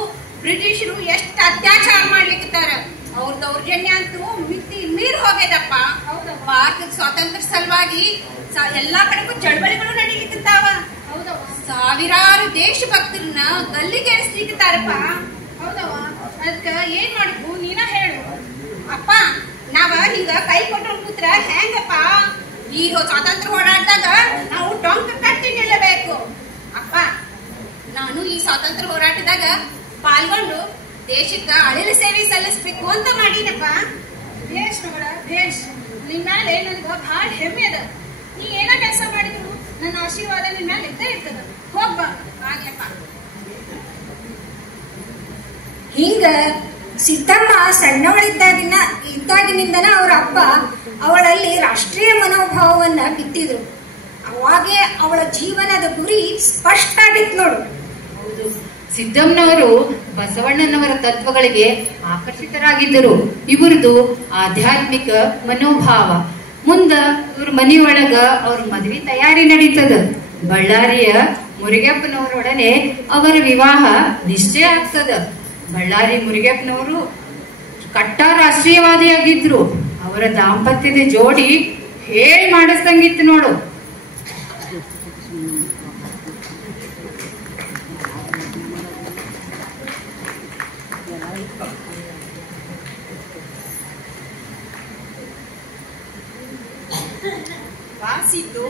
ಬ್ರಿಟಿಷರು ಎಷ್ಟು ಅತ್ಯಾಚಾರ ಮಾಡ್ಲಿಕ್ಕಿರ್ತಾರ. ಅವ್ರ ದೌರ್ಜನ್ಯ ಅಂತೂ ಮಿತಿ ಮೀರ್ ಹೋಗ್ಯದಪ್ಪ. ಭಾರತದ ಸ್ವಾತಂತ್ರ್ಯ ಸಲುವಾಗಿ ಎಲ್ಲಾ ಕಡೆಗೂ ಚಳವಳಿಗಳು ನಡೀಲಿಕ್ಕಿರ್ತಾವ. ಸಾವಿರಾರು ದೇಶಭಕ್ತರನ್ನ ಗಲ್ಲಿಗೇರಿಸ್ಲಿಕ್ಕಿರ್ತಾರಪ್ಪ. ಹೌದವ? ಅದಕ್ಕ ಏನ್ ಮಾಡ್ಬೇಕು ನೀನ ಹೇಳು ಅಪ್ಪ. ನಾವ ಹಿಂಗ ಕೈ ಕೊಟ್ಕೊಂಡು ಕೂತ್ರ ಹೆಂಗಪ್ಪ? ಈ ಸ್ವಾತಂತ್ರ್ಯ ಹೋರಾಟದಾಗ ನಾವು ಟೊಂಕ ಕಟ್ಟಿ ನಿಲ್ಲಬೇಕು ಅಪ್ಪ. ನಾನು ಈ ಸ್ವಾತಂತ್ರ್ಯ ಹೋರಾಟದಾಗ ಪಾಲ್ಗೊಂಡು ದೇಶಕ್ಕ ಅಳಿಲು ಸೇವೆ ಸಲ್ಲಿಸ್ಬೇಕು ಅಂತ ಮಾಡಿನಪ್ಪ. ಭೇಷ್ ಮಗಳ ಭೇಷ್. ನಿನ್ ಮ್ಯಾಲೆ ನನ್ಗ ಬಹಳ ಹೆಮ್ಮೆ ಅದ. ನೀ ಏನ ಕೆಲಸ ಮಾಡಿದ್ರು ನನ್ನ ಆಶೀರ್ವಾದ ನಿನ್ ಮ್ಯಾಲೆ ಇದ್ದೇ ಇರ್ತದ. ಹೋಗ್ಬಾ. ಆಗ್ಲಪ್ಪ. ಹಿಂಗ ಸಿದ್ದಮ್ಮ ಇದ್ದಾಗಿನಿಂದನ ಅವ್ರ ಅಪ್ಪ ಅವಳಲ್ಲಿ ರಾಷ್ಟ್ರೀಯ ಮನೋಭಾವವನ್ನ ಬಿತ್ತಿದ್ರು. ಅವಾಗೆ ಅವಳ ಜೀವನದ ಗುರಿ ಸ್ಪಷ್ಟ ಆಗಿತ್ತು ನೋಡು. ಹೌದು, ಸಿದ್ದಮ್ಮನವರು ಬಸವಣ್ಣನವರ ತತ್ವಗಳಿಗೆ ಆಕರ್ಷಿತರಾಗಿದ್ದರು. ಇವರದು ಆಧ್ಯಾತ್ಮಿಕ ಮನೋಭಾವ. ಮುಂದ ಇವ್ರ ಮನೆಯೊಳಗ ಅವ್ರ ಮದ್ವೆ ತಯಾರಿ ನಡೀತದ. ಬಳ್ಳಾರಿಯ ಮುರುಗಪ್ಪನವರೊಡನೆ ಅವರ ವಿವಾಹ ನಿಶ್ಚಯ ಆಗ್ತದ. ಬಳ್ಳಾರಿ ಮುರುಗಪ್ಪನವರು ಕಟ್ಟ ರಾಷ್ಟ್ರೀಯವಾದಿಯಾಗಿದ್ರು. ಅವರ ದಾಂಪತ್ಯದ ಜೋಡಿ ಹೇಳಿ ಮಾಡಿಸ್ದಂಗಿತ್ತು ನೋಡು. ವಾಸಿದ್ದು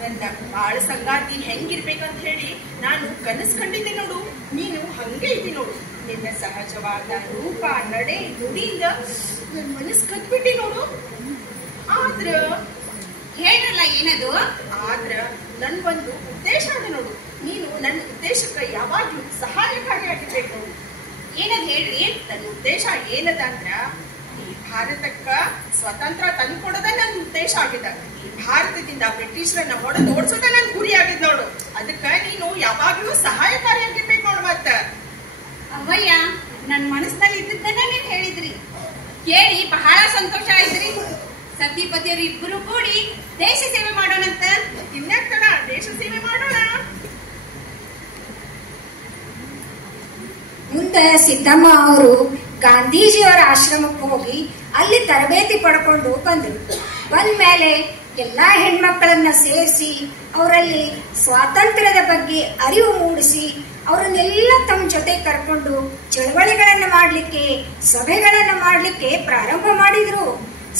ನನ್ನ ಬಾಳ ಸಂಗಾತಿ ಹೆಂಗಿರ್ಬೇಕಂತ ಹೇಳಿ ನಾನು ಕನಸು ಕಂಡಿದ್ದೆ ನೋಡು. ನೀನು ಹಂಗೆ ಇದ್ದಿ ನೋಡು. ನಿನ್ನ ಸಹಜವಾದ ರೂಪ, ನಡೆ, ನುಡಿಯಿಂದ ನನ್ನ ಮನಸ್ಸು ಕತ್ಬಿಟ್ಟಿ ನೋಡು. ಆದ್ರ ಹೇಳ್ರಲ್ಲ ಏನದು? ಆದ್ರ ನನ್ಗೊಂದು ಉದ್ದೇಶ ಅದ ನೋಡು. ನೀನು ನನ್ನ ಉದ್ದೇಶಕ್ಕೆ ಯಾವಾಗ್ಲೂ ಸಹಾಯಕಾರಿಯಾಗಿರ್ಬೇಕು ನೋಡು. ಏನದ್ ಹೇಳ್ರಿ? ನನ್ನ ಉದ್ದೇಶ ಏನದ ಅಂದ್ರ ಈ ಭಾರತಕ್ಕ ಸ್ವತಂತ್ರ ತಂದ್ಕೊಡೋದ ನನ್ನ ಉದ್ದೇಶ ಆಗಿದ. ಈ ಭಾರತದಿಂದ ಬ್ರಿಟಿಷರನ್ನ ಹೊಡೆದು ಓಡಿಸೋದ ನನ್ ಗುರಿ ಆಗಿದ್ ನೋಡು. ಅದಕ್ಕ ನೀನು ಯಾವಾಗ್ಲೂ ಸಹಾಯಕಾರಿಯಾಗಿರ್ಬೇಕು ನೋಡು. ಮತ್ತ ಅವಯ್ಯ, ನನ್ ಮನಸ್ಸಿನಲ್ಲಿ ಇದ್ದದ್ದನ್ನ ನೀವ್ ಹೇಳಿದ್ರಿ. ಕೇಳಿ ಬಹಳ ಸಂತೋಷ ಆಯ್ತ್ರಿ. ಸತಿ ಪತಿಯರು ಇಬ್ಬರು ಕೂಡಿ ದೇಶ ಸೇವೆ ಮಾಡೋಣಂತ. ಇನ್ಯಾಕ್ ತಡ, ದೇಶ ಸೇವೆ ಮಾಡೋಣ. ಮುಂದೆ ಸಿದ್ದಮ್ಮ ಅವರು ಗಾಂಧೀಜಿಯವರ ಆಶ್ರಮಕ್ಕೆ ಹೋಗಿ ಅಲ್ಲಿ ತರಬೇತಿ ಪಡ್ಕೊಂಡು ಬಂದ್ರು. ಬಂದ್ಮೇಲೆ ಎಲ್ಲಾ ಹೆಣ್ಮಕ್ಕಳನ್ನ ಸೇರಿಸಿ ಅವರಲ್ಲಿ ಸ್ವಾತಂತ್ರ್ಯದ ಬಗ್ಗೆ ಅರಿವು ಮೂಡಿಸಿ ಅವರನ್ನೆಲ್ಲ ತಮ್ಮ ಜೊತೆ ಕರ್ಕೊಂಡು ಚಳವಳಿಗಳನ್ನ ಮಾಡ್ಲಿಕ್ಕೆ, ಸಭೆಗಳನ್ನ ಮಾಡ್ಲಿಕ್ಕೆ ಪ್ರಾರಂಭ ಮಾಡಿದ್ರು.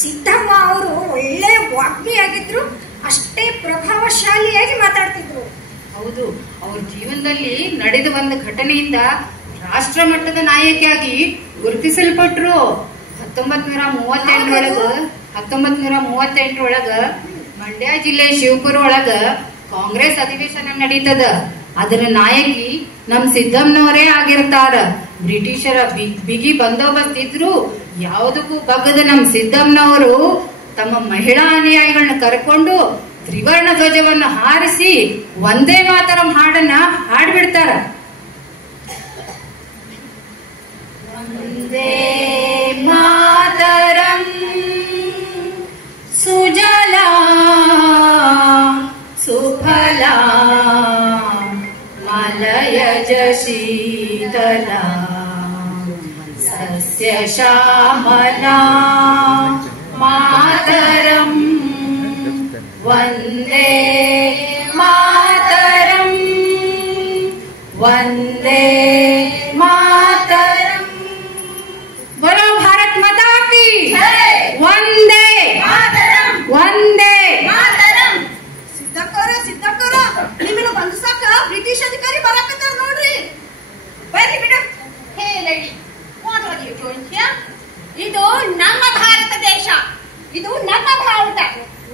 ಸಿದ್ದಮ್ಮ ಅವರು ಒಳ್ಳೆ ವಾಗ್ಮಿಯಾಗಿದ್ರು, ಅಷ್ಟೇ ಪ್ರಭಾವಶಾಲಿಯಾಗಿ ಮಾತಾಡ್ತಿದ್ರು. ಹೌದು, ಅವ್ರ ಜೀವನದಲ್ಲಿ ನಡೆದ ಒಂದು ಘಟನೆಯಿಂದ ರಾಷ್ಟ್ರ ಮಟ್ಟದ ನಾಯಕಿಯಾಗಿ ಗುರುತಿಸಲ್ಪಟ್ರು. 1938 ಮಂಡ್ಯ ಜಿಲ್ಲೆ ಶಿವಪುರ ಒಳಗ ಕಾಂಗ್ರೆಸ್ ಅಧಿವೇಶನ ನಡೀತದ. ಅದರ ನಾಯಕಿ ನಮ್ ಸಿದ್ದಮ್ಮನವರೇ ಆಗಿರ್ತಾರ. ಬ್ರಿಟಿಷರ ಬಿಗಿ ಬಂದೋಬಸ್ತ್ ಇದ್ರು ಯಾವುದಕ್ಕೂ ಬಗ್ಗದ ನಮ್ ಸಿದ್ದಮ್ಮನವರು ತಮ್ಮ ಮಹಿಳಾ ಅನುಯಾಯಿಗಳನ್ನ ಕರ್ಕೊಂಡು ತ್ರಿವರ್ಣ ಧ್ವಜವನ್ನು ಹಾರಿಸಿ ಒಂದೇ ಮಾತರಂ ಹಾಡನ್ನ ಹಾಡ್ಬಿಡ್ತಾರ. ವಂದೇ ಮಾತರಂ ಸುಜಲಾ ಸುಫಲಾ ಮಲಯಜ ಶೀತಲಾ ಸಸ್ಯ ಶ್ಯಾಮಲಾ ಮಾತರಂ ವಂದೇ ಮಾತರಂ ವಂದೇ ಮಾತರಂ. बोलो भारत माता की वंदे मातरಂ वंदे मातरಂ. ಸಿದ್ದಕ್ಕವ್ರ ನಿಮ್ಮನ್ನು ಬಂಧಿಸಾಕ ಬ್ರಿಟಿಷ್ ಅಧಿಕಾರಿ ಬರಾಕತ್ತಾರ ನೋಡ್ರಿ. ಬರ್ರಿ ಬಿಡ. Hey lady, what are you doing here? ಇದು ನಮ್ಮ ಭಾರತ ದೇಶ, ಇದು ನಮ್ಮ ಬಾವುಟ.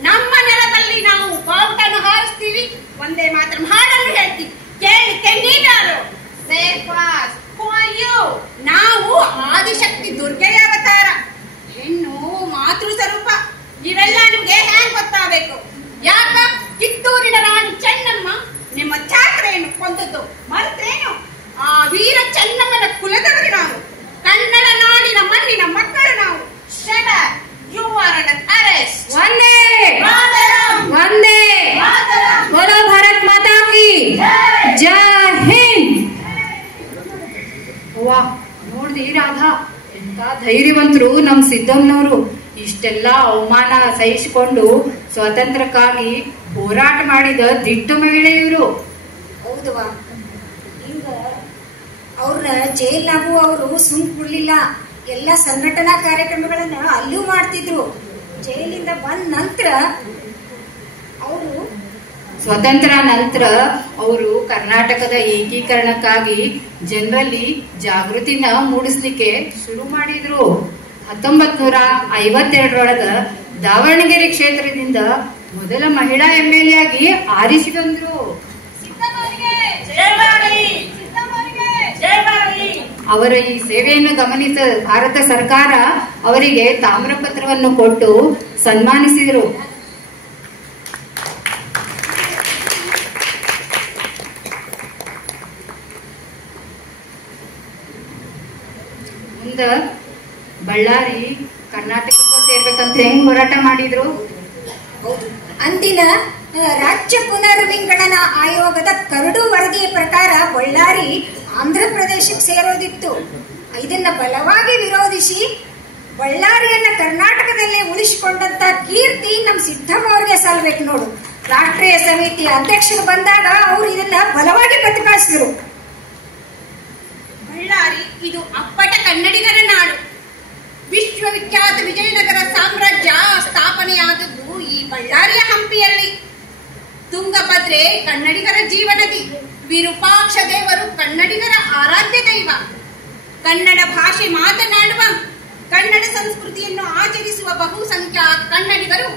ನಮ್ಮ ನೆಲದಲ್ಲಿ ನಾವು ಬಾವುಟನ್ನು ಹಾರಿಸ್ತೀವಿ, ಒಂದೇ ಮಾತ್ರ ಹಾಡನ್ನು ಹೇಳ್ತೀವಿ. ಕೇಳಲಿಕ್ಕೆ ನೀವ್ಯಾರು? ನಾವು ಆದಿಶಕ್ತಿ ದುರ್ಗೆಯ ಅವತಾರ, ಹೆಣ್ಣು ಮಾತೃ ಸ್ವರೂಪ. ಇವೆಲ್ಲ ನಿಮ್ಗೆ ಹ್ಯಾಂಗ್ ಗೊತ್ತಾಗಬೇಕು? ಯಾಕ? ಕಿತ್ತೂರಿನ ರಾಣಿ ಚೆನ್ನಮ್ಮ ನಿಮ್ಮ ಚಾಕ್ರೆಯನ್ನು ಕೊಂದದ್ದು ಮರ್ತೇನು? ಆ ವೀರ ಚೆನ್ನಮ್ಮನ ಕುಲದವರು ನಾವು, ಕನ್ನಡ ನಾಡಿನ ಮಣ್ಣಿನ ಮಕ್ಕಳು ನಾವು. You are under arrest. वंदे वंदे बोलो भारत माता की जय हिंद. ವಾ, ನೋಡ್ದಿ ರಾಧಾ, ಎಂತ ಧೈರ್ಯವಂತರು ನಮ್ ಸಿದ್ದಮ್ಮನವರು. ಇಷ್ಟೆಲ್ಲಾ ಅವಮಾನ ಸಹಿಸಿಕೊಂಡು ಸ್ವಾತಂತ್ರ್ಯಕ್ಕಾಗಿ ಹೋರಾಟ ಮಾಡಿದ ದಿಟ್ಟ ಮಹಿಳೆ ಇವರು. ಹೌದವಾ? ಹಿಂಗ ಅವ್ರನ್ನ ಜೈಲ್ನಾಗೂ ಅವರು ಸುಮ್ ಕುಡ್ಲಿಲ್ಲ. ಎಲ್ಲ ಸಂಘಟನಾ ಕಾರ್ಯಕ್ರಮಗಳನ್ನ ಅಲ್ಲೂ ಮಾಡ್ತಿದ್ರು. ಜೈಲಿಂದ ಬಂದ ನಂತರ ಅವರು ಸ್ವತಂತ್ರ ನಂತರ ಅವರು ಕರ್ನಾಟಕದ ಏಕೀಕರಣಕ್ಕಾಗಿ ಜನರಲ್ಲಿ ಜಾಗೃತಿನ ಮೂಡಿಸ್ಲಿಕ್ಕೆ ಶುರು ಮಾಡಿದ್ರು. 1952 ದಾವಣಗೆರೆ ಕ್ಷೇತ್ರದಿಂದ ಮೊದಲ ಮಹಿಳಾ MLA ಆಗಿ ಆರಿಸಿ ಬಂದ್ರು. ಅವರ ಈ ಸೇವೆಯನ್ನು ಗಮನಿಸಿದ ಭಾರತ ಸರ್ಕಾರ ಅವರಿಗೆ ತಾಮ್ರಪತ್ರವನ್ನು ಕೊಟ್ಟು ಸನ್ಮಾನಿಸಿದರು. ಮುಂದೆ ಬಳ್ಳಾರಿ ಕರ್ನಾಟಕಕ್ಕೂ ಸೇರ್ಬೇಕಂತ ಹೆಂಗ್ ಹೋರಾಟ ಮಾಡಿದ್ರು? ಅಂದಿನ ರಾಜ್ಯ ಪುನರ್ವಿಂಗಡನಾ ಆಯೋಗದ ಕರಡು ವರದಿಯ ಪ್ರಕಾರ ಬಳ್ಳಾರಿ ಆಂಧ್ರ ಪ್ರದೇಶಕ್ಕೆ ಸೇರೋದಿತ್ತು. ಇದನ್ನ ಬಲವಾಗಿ ವಿರೋಧಿಸಿ ಬಳ್ಳಾರಿಯನ್ನ ಕರ್ನಾಟಕದಲ್ಲೇ ಉಳಿಸಿಕೊಂಡಂತ ಕೀರ್ತಿ ನಮ್ ಸಿದ್ದಮ್ಮ ಅವ್ರಿಗೆ ಸಲ್ಬೇಕು ನೋಡು. ರಾಷ್ಟ್ರೀಯ ಸಮಿತಿ ಅಧ್ಯಕ್ಷರು ಬಂದಾಗ ಅವರು ಇದನ್ನ ಬಲವಾಗಿ ಪ್ರತಿಪಾದಿಸಿದ್ರು. ಬಳ್ಳಾರಿ ಇದು ಅಪ್ಪಟ ಕನ್ನಡಿಗರ ನಾಡು. ವಿಶ್ವವಿಖ್ಯಾತ ವಿಜಯನಗರ ಸಾಮ್ರಾಜ್ಯ ಸ್ಥಾಪನೆಯಾದದ್ದು ಈ ಬಳ್ಳಾರಿಯ ಹಂಪಿಯಲ್ಲಿ. ತುಂಗಭದ್ರೆ ಕನ್ನಡಿಗರ ಜೀವನದಿ, ವಿರೂಪಾಕ್ಷ ದೇವರು ಕನ್ನಡಿಗರ ಆರಾಧ್ಯ ದೈವ. ಕನ್ನಡ ಭಾಷೆ ಮಾತನಾಡುವ, ಕನ್ನಡ ಸಂಸ್ಕೃತಿಯನ್ನು ಆಚರಿಸುವ ಬಹುಸಂಖ್ಯಾತ ಕನ್ನಡಿಗರು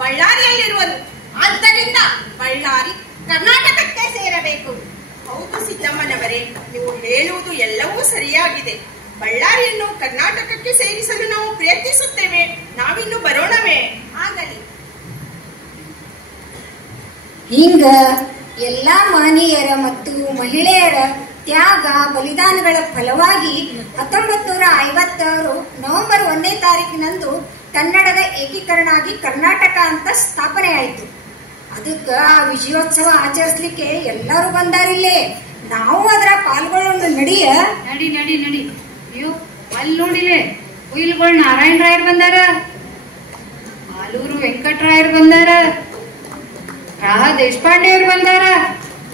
ಬಳ್ಳಾರಿಯಲ್ಲಿರುವರು. ಆದ್ದರಿಂದ ಬಳ್ಳಾರಿ ಕರ್ನಾಟಕಕ್ಕೆ ಸೇರಬೇಕು. ಹೌದು ಸಿದ್ದಮ್ಮನವರೇ, ನೀವು ಹೇಳುವುದು ಎಲ್ಲವೂ ಸರಿಯಾಗಿದೆ. ಬಳ್ಳಾರಿಯನ್ನು ಕರ್ನಾಟಕಕ್ಕೆ ಸೇರಿಸಲು ನಾವು ಪ್ರಯತ್ನಿಸುತ್ತೇವೆ. ನಾವಿನ್ನು ಬರೋಣವೇ? ಆಗಲಿ. ಹಿಂಗ ಎಲ್ಲಾ ಮಹನೀಯರ ಮತ್ತು ಮಹಿಳೆಯರ ತ್ಯಾಗ ಬಲಿದಾನಗಳ ಫಲವಾಗಿ 1956 ನವೆಂಬರ್ 1ನೇ ತಾರೀಕಿನಂದು ಕನ್ನಡದ ಏಕೀಕರಣ ಆಗಿ ಕರ್ನಾಟಕ ಅಂತ ಸ್ಥಾಪನೆ ಆಯಿತು. ಅದಕ್ಕ ವಿಜಯೋತ್ಸವ ಆಚರಿಸ್ಲಿಕ್ಕೆ ಎಲ್ಲರೂ ಬಂದಾರಿಲ್ಲೇ. ನಾವು ಅದರ ಪಾಲ್ಗೊಳ್ಳೋಣ. ನಡಿ ನಡಿ ನಡಿ. ಅಯ್ಯೋ, ಅಲ್ಲಿ ನೋಡಿಲೆ ಉಯಿಲ್ಗಳು ನಾರಾಯಣ ರಾಯರ್ ಬಂದಾರ, ಆಲೂರು ವೆಂಕಟರಾಯರ್ ಬಂದಾರ, ರಾಹ ದೇಶಪಾಂಡೆ ಅವ್ರು ಬಂದಾರ.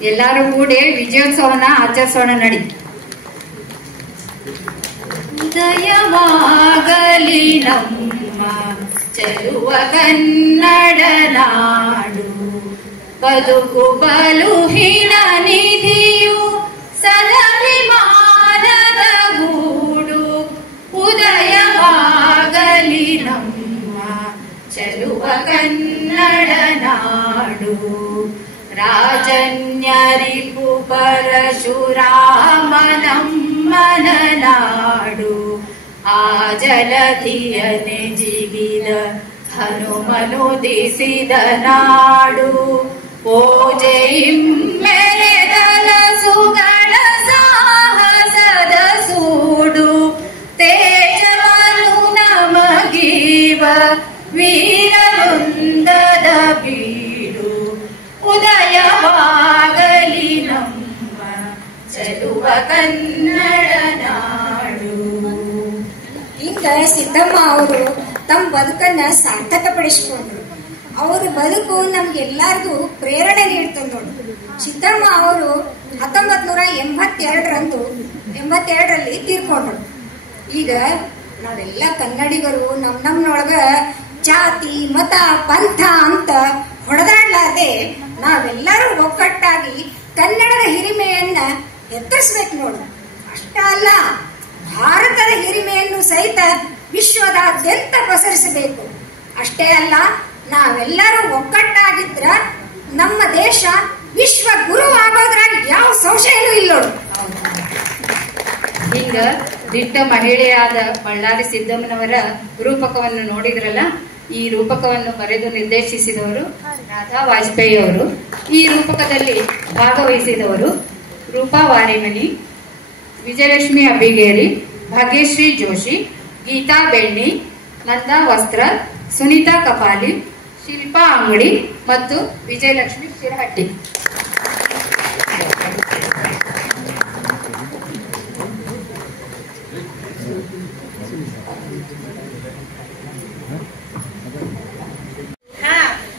ಎಲ್ಲಾರು ಕೂಡಿ ವಿಜಯೋತ್ಸವನ ಆಚರಿಸೋಣ. ನಡಿ. ಉದಯವಾಗಲಿ ನಮ್ಮ ಚೆಲುವ ಕನ್ನಡ ನಾಡು, ಬದುಕು ಬಲುಹಿನ ನಿಧಿಯು ಸದಭಿಮಾನದ ಗೂಡು. ಉದಯವಾಗಲಿ ನಮ್ಮ ಚೆಲುವ ಕನ್ನಡ ನಾಡು, ರಾಜನ್ಯರಿಪು ಪರಶುರಾಮ ನಮ್ಮನ ನಾಡು. ಆ ಜಲಧಿಯನೆ ಜಿಗಿದ ಹನುಮನುದಿಸಿದ ನಾಡು. ಓ ಜೈಮ್ಮೆರೆದಲ ಸುಗಳ ಸಾಹಸದ ಸೂಡು, ತೇಜವನು ನಮಗೀವ ವೀರವೃಂದದ ಬೀಡು. ಉದಯವಾಗಲಿ ನಮ್ಮ ಚೆಲುವ ಕನ್ನಡ ನಾಡು. ಹಿಂಗ ಸಿದ್ದಮ್ಮ ಅವರು ತಮ್ಮ ಬದುಕನ್ನ ಸಾರ್ಥಕಪಡಿಸಿಕೊಂಡ್ರು. ಅವ್ರ ಬದುಕು ನಮ್ಗೆಲ್ಲಾರ್ಗೂ ಪ್ರೇರಣೆ ನೀಡ್ತದೆ ನೋಡು. ಸಿದ್ದಮ್ಮ ಅವರು 1982ರಲ್ಲಿ ತೀರ್ಕೊಂಡ್ರು. ಈಗ ನಾವೆಲ್ಲ ಕನ್ನಡಿಗರು ನಮ್ಮೊಳಗ ಜಾತಿ ಮತ ಪಂಥ ಅಂತ ಹೊಡೆದಾಡ್ಲಾರ್ದೆ ನಾವೆಲ್ಲರೂ ಒಕ್ಕಟ್ಟಾಗಿ ಕನ್ನಡದ ಹಿರಿಮೆಯನ್ನ ಎತ್ತರಿಸ್ಬೇಕು ನೋಡು. ಅಷ್ಟ ಅಲ್ಲ, ಭಾರತದ ಹಿರಿಮೆಯನ್ನು ಸಹಿತ ವಿಶ್ವದಾದ್ಯಂತ ಪಸರಿಸಬೇಕು. ಅಷ್ಟೇ ಅಲ್ಲ, ನಾವೆಲ್ಲರೂ ಒಕ್ಕಟ್ಟಾಗಿದ್ರ ನಮ್ಮ ದೇಶ ವಿಶ್ವ ಗುರು ಆಗೋದ್ರಾಗ ಯಾವ ಸಂಶಯನೂ ಇಲ್ಲ. ಹಿಂಗ ದಿಟ್ಟ ಮಹಿಳೆಯಾದ ಬಳ್ಳಾರಿ ಸಿದ್ದಮ್ಮನವರ ರೂಪಕವನ್ನು ನೋಡಿದ್ರಲ್ಲ. ಈ ರೂಪಕವನ್ನು ಬರೆದು ನಿರ್ದೇಶಿಸಿದವರು ರಾಧಾ ವಾಜಪೇಯಿ ಅವರು. ಈ ರೂಪಕದಲ್ಲಿ ಭಾಗವಹಿಸಿದವರು ರೂಪಾ ವಾರಿಮನಿ, ವಿಜಯಲಕ್ಷ್ಮಿ ಅಬ್ಬಿಗೇರಿ, ಭಾಗ್ಯಶ್ರೀ ಜೋಶಿ, ಗೀತಾ ಬೆಣ್ಣಿ, ನಂದಾ ವಸ್ತ್ರ, ಸುನೀತಾ ಕಪಾಲಿ, ಶಿಲ್ಪಾ ಅಂಗಡಿ ಮತ್ತು ವಿಜಯಲಕ್ಷ್ಮಿ ಶಿರಹಟ್ಟಿ.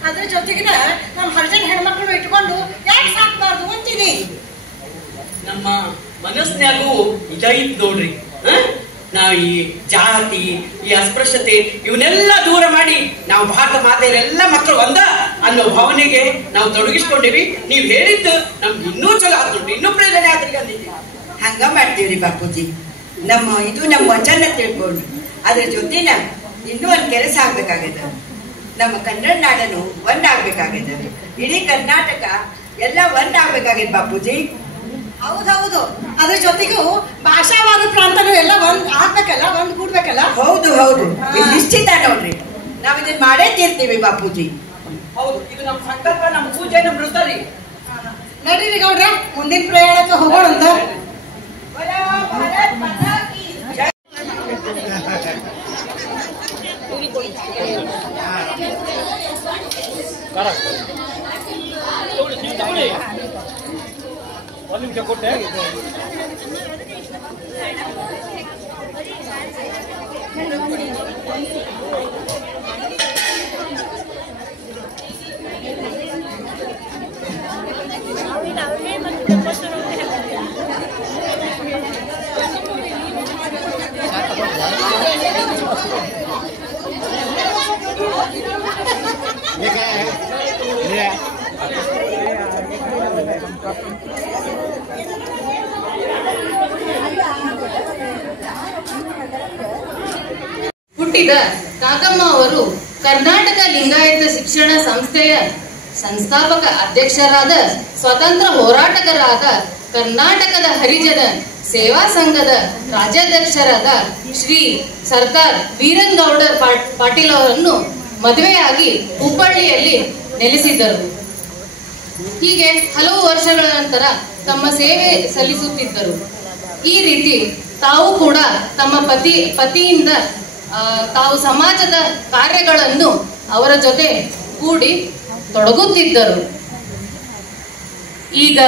ಅದ್ರ ಜೊತೆಗಿನ ನಮ್ಮ ಹರ್ಜನ್ ಹೆಣ್ಮಕ್ಳು ಇಟ್ಕೊಂಡು ಯಾಕೆ ಸಾಕ್ಬಾರ್ದು ಅಂತೀನಿ. ನಮ್ಮ ಮನಸ್ನ್ಯಾಗೂ ಇದೈತ್ ನೋಡ್ರಿ. ನಾವು ಈ ಜಾತಿ, ಈ ಅಸ್ಪೃಶ್ಯತೆ ಇವನ್ನೆಲ್ಲ ದೂರ ಮಾಡಿ ನಾವು ಭಾರತ ಮಾತೆಯರೆಲ್ಲ ಮಕ್ಕಳು ಒಂದ ಅನ್ನೋ ಭಾವನೆಗೆ ನಾವು ತೊಡಗಿಸ್ಕೊಂಡಿವಿ. ನೀವ್ ಹೇಳಿದ್ದು ನಮ್ಗೆ ಇನ್ನೂ ಚಲೋ ಆದ್ರು, ಇನ್ನೂ ಪ್ರೇರಣೆ ಆದ್ರಿಗೆ ಅಂದಿದ್ದೀವಿ. ಹಂಗ ಮಾಡ್ತೀವ್ರಿ ಬಾಪೂಜಿ. ನಮ್ಮ ವಚನ ತಿಳ್ಕೊಂಡು ಅದ್ರ ಜೊತೆನ ಇನ್ನೂ ಒಂದ್ ಕೆಲಸ ಆಗ್ಬೇಕಾಗದ. ನಮ್ಮ ಕನ್ನಡ ನಾಡನು ಒಂದಾಗ್ಬೇಕಾಗದ. ಇಡೀ ಕರ್ನಾಟಕ ಎಲ್ಲ ಒಂದಾಗ್ಬೇಕಾಗೈತೆ ಬಾಪೂಜಿ. ಹೌದೌದು, ಅದ್ರ ಜೊತೆಗೂ ಭಾಷಾವಾದ ಪ್ರಾಂತನೂ ಎಲ್ಲ ಒಂದ್ ಆಗ್ಬೇಕಲ್ಲ, ಒಂದ್ ಕೂಡ್ಬೇಕಲ್ಲ. ಹೌದು ಇದು ನಿಶ್ಚಿತ ನೋಡ್ರಿ, ನಾವ್ ಇದನ್ನ ಮಾಡೇ ತೀರ್ತೀವಿ ಬಾಪೂಜಿ. ಹೌದು, ಇದು ನಮ್ಮ ಸಂಕಲ್ಪ, ನಮ್ಮ ಪೂಜೆ, ನಮ್ಮ ವೃತ್ತ ರೀ. ನಡೀರಿ ಗೌಡ್ರ, ಮುಂದಿನ ಪ್ರಯಾಣಕ್ಕೆ ಹೋಗೋಣ ಅಂತ. ಒಂದು ನಿಮಿಷ ಕೊಟ್ಟೆ. ಹುಟ್ಟಿದ ಕಾಕಮ್ಮ ಅವರು ಕರ್ನಾಟಕ ಲಿಂಗಾಯತ ಶಿಕ್ಷಣ ಸಂಸ್ಥೆಯ ಸಂಸ್ಥಾಪಕ ಅಧ್ಯಕ್ಷರಾದ, ಸ್ವತಂತ್ರ ಹೋರಾಟಗಾರರಾದ, ಕರ್ನಾಟಕದ ಹರಿಜನ ಸೇವಾ ಸಂಘದ ರಾಜ್ಯಾಧ್ಯಕ್ಷರಾದ ಶ್ರೀ ಸರ್ದಾರ್ ವೀರನ್ಗೌಡ ಪಾಟೀಲ್ ಅವರನ್ನು ಮದುವೆಯಾಗಿ ಹುಬ್ಬಳ್ಳಿಯಲ್ಲಿ ನೆಲೆಸಿದ್ದರು. ಹೀಗೆ ಹಲವು ವರ್ಷಗಳ ನಂತರ ತಮ್ಮ ಸೇವೆ ಸಲ್ಲಿಸುತ್ತಿದ್ದರು. ಈ ರೀತಿ ತಾವು ಕೂಡ ತಮ್ಮ ಪತಿಯಿಂದ ತಾವು ಸಮಾಜದ ಕಾರ್ಯಗಳನ್ನು ಅವರ ಜೊತೆ ಕೂಡಿ ತೊಡಗುತ್ತಿದ್ದರು. ಈಗ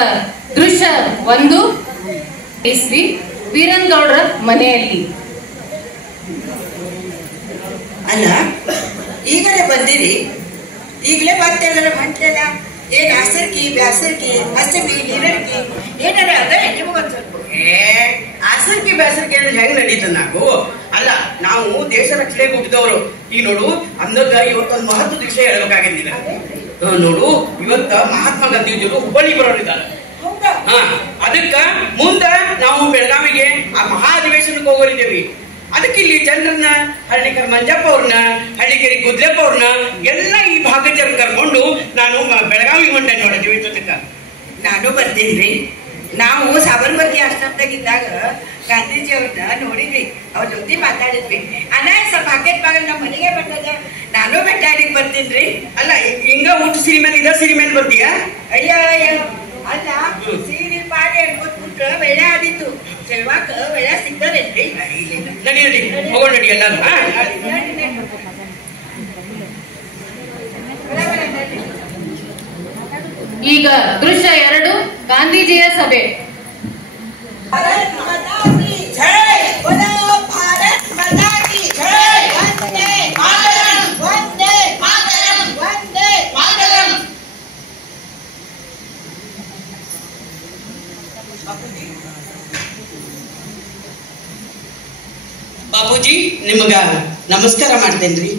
ದೃಶ್ಯ 1 ಶ್ರೀ ವೀರನ್ಗೌಡರ ಮನೆಯಲ್ಲಿ. ಅಲ್ಲ, ಈಗಲೇ ಬಂದಿರಿ, ಈಗಲೇ ಮತ್ತೆಲ್ಲರ ಮಂಟ್ಲೆಲ್ಲ ಏನ್ ಆಸರ್ಕಿ ಬ್ಯಾಸರ್ಕಿ ಹಸಬಿ ನೀರಡ್ಕಿ ಏನಾರ ಅದ ನಿಮಗೊಂದ್ ಸ್ವಲ್ಪ ಆಸರ್ಕಿ ಬ್ಯಾಸರ್ಕಿ ಅಂದ್ರೆ ಹೆಂಗ್ ನಡೀತ? ಅಲ್ಲ, ನಾವು ದೇಶ ರಕ್ಷಣೆಗೆ ಹುಟ್ಟಿದವರು. ಈಗ ನೋಡು, ಅಂದಾಗ ಇವತ್ತೊಂದು ಮಹತ್ವದ ವಿಷಯ ಹೇಳ್ಬೇಕಾಗಿದ್ದಿಲ್ಲ. ನೋಡು, ಇವತ್ತ ಮಹಾತ್ಮ ಗಾಂಧೀಜಿಯವರು ಹುಬ್ಬಳ್ಳಿ ಬರೋರಿದ್ದಾರೆ. ಅದಕ್ಕ ಮುಂದ ನಾವು ಬೆಳಗಾವಿಗೆ ಆ ಮಹಾ ಅಧಿವೇಶನಕ್ಕೆ ಹೋಗೋರಿದ್ದೇವೆ. ಅದಕ್ಕೆ ಇಲ್ಲಿ ಜನರನ್ನ, ಹಳ್ಳಿಕರ್ ಮಂಜಪ್ಪ ಅವ್ರನ್ನ, ಹಳ್ಳಿಕೆರೆ ಗುದ್ಲೆಪ್ಪ ಅವ್ರನ್ನ ಎಲ್ಲ ಈ ಭಾಗದ ಜನ ಕರ್ಕೊಂಡು ನಾನು ಬೆಳಗಾವಿ ಹೊಂಟ ನೋಡಿದ್ದೀವಿ. ಜೊತೆಗ ನಾನು ಬರ್ತೀನಿ. ನಾವು ಸಾಬರ್ಮತಿ ಆಶ್ರಮದಾಗಿದ್ದಾಗ ಗಾಂಧೀಜಿ ಅವ್ರನ್ನ ನೋಡಿದ್ವಿ, ಅವ್ರ ಜೊತೆ ಮಾತಾಡಿದ್ವಿ. ಅಣ್ಣ ಸ್ವಲ್ಪ ಹಾಕೇಟ್ ಬಾಗಲ್ ನಮ್ಮ ಮನೆಗೆ ಬಂದದ, ನಾನು ಬೆಟ್ಟಾಡಿಗೆ ಬರ್ತೀನಿ. ಅಲ್ಲ, ಹಿಂಗ ಊಟ ಸಿರಿ ಮೇಲೆ ಇದ ಸಿರಿ ಮೇಲೆ ಬರ್ತೀಯ? ಅಯ್ಯ ಅಲ್ಲ, ಸೀರೆ ಪಾಡಿ ಅನ್ಕೊಟ್ಬಿಟ್ರ ಬೆಳೆ ಆದಿತ್ತು. ಚೆಲ್ವಾಕ ಬೆಳೆ ಸಿಗ್ತದೇನ್ರಿ? ನಡಿ ನಡಿ ಹೋಗೋಣ, ನಡಿ ಎಲ್ಲಾರು. ಈಗ ದೃಶ್ಯ 2 ಗಾಂಧೀಜಿಯ ಸಭೆ. ಬಾಪೂಜಿ, ನಿಮಗ ನಮಸ್ಕಾರ ಮಾಡ್ತೇನ್ರಿ.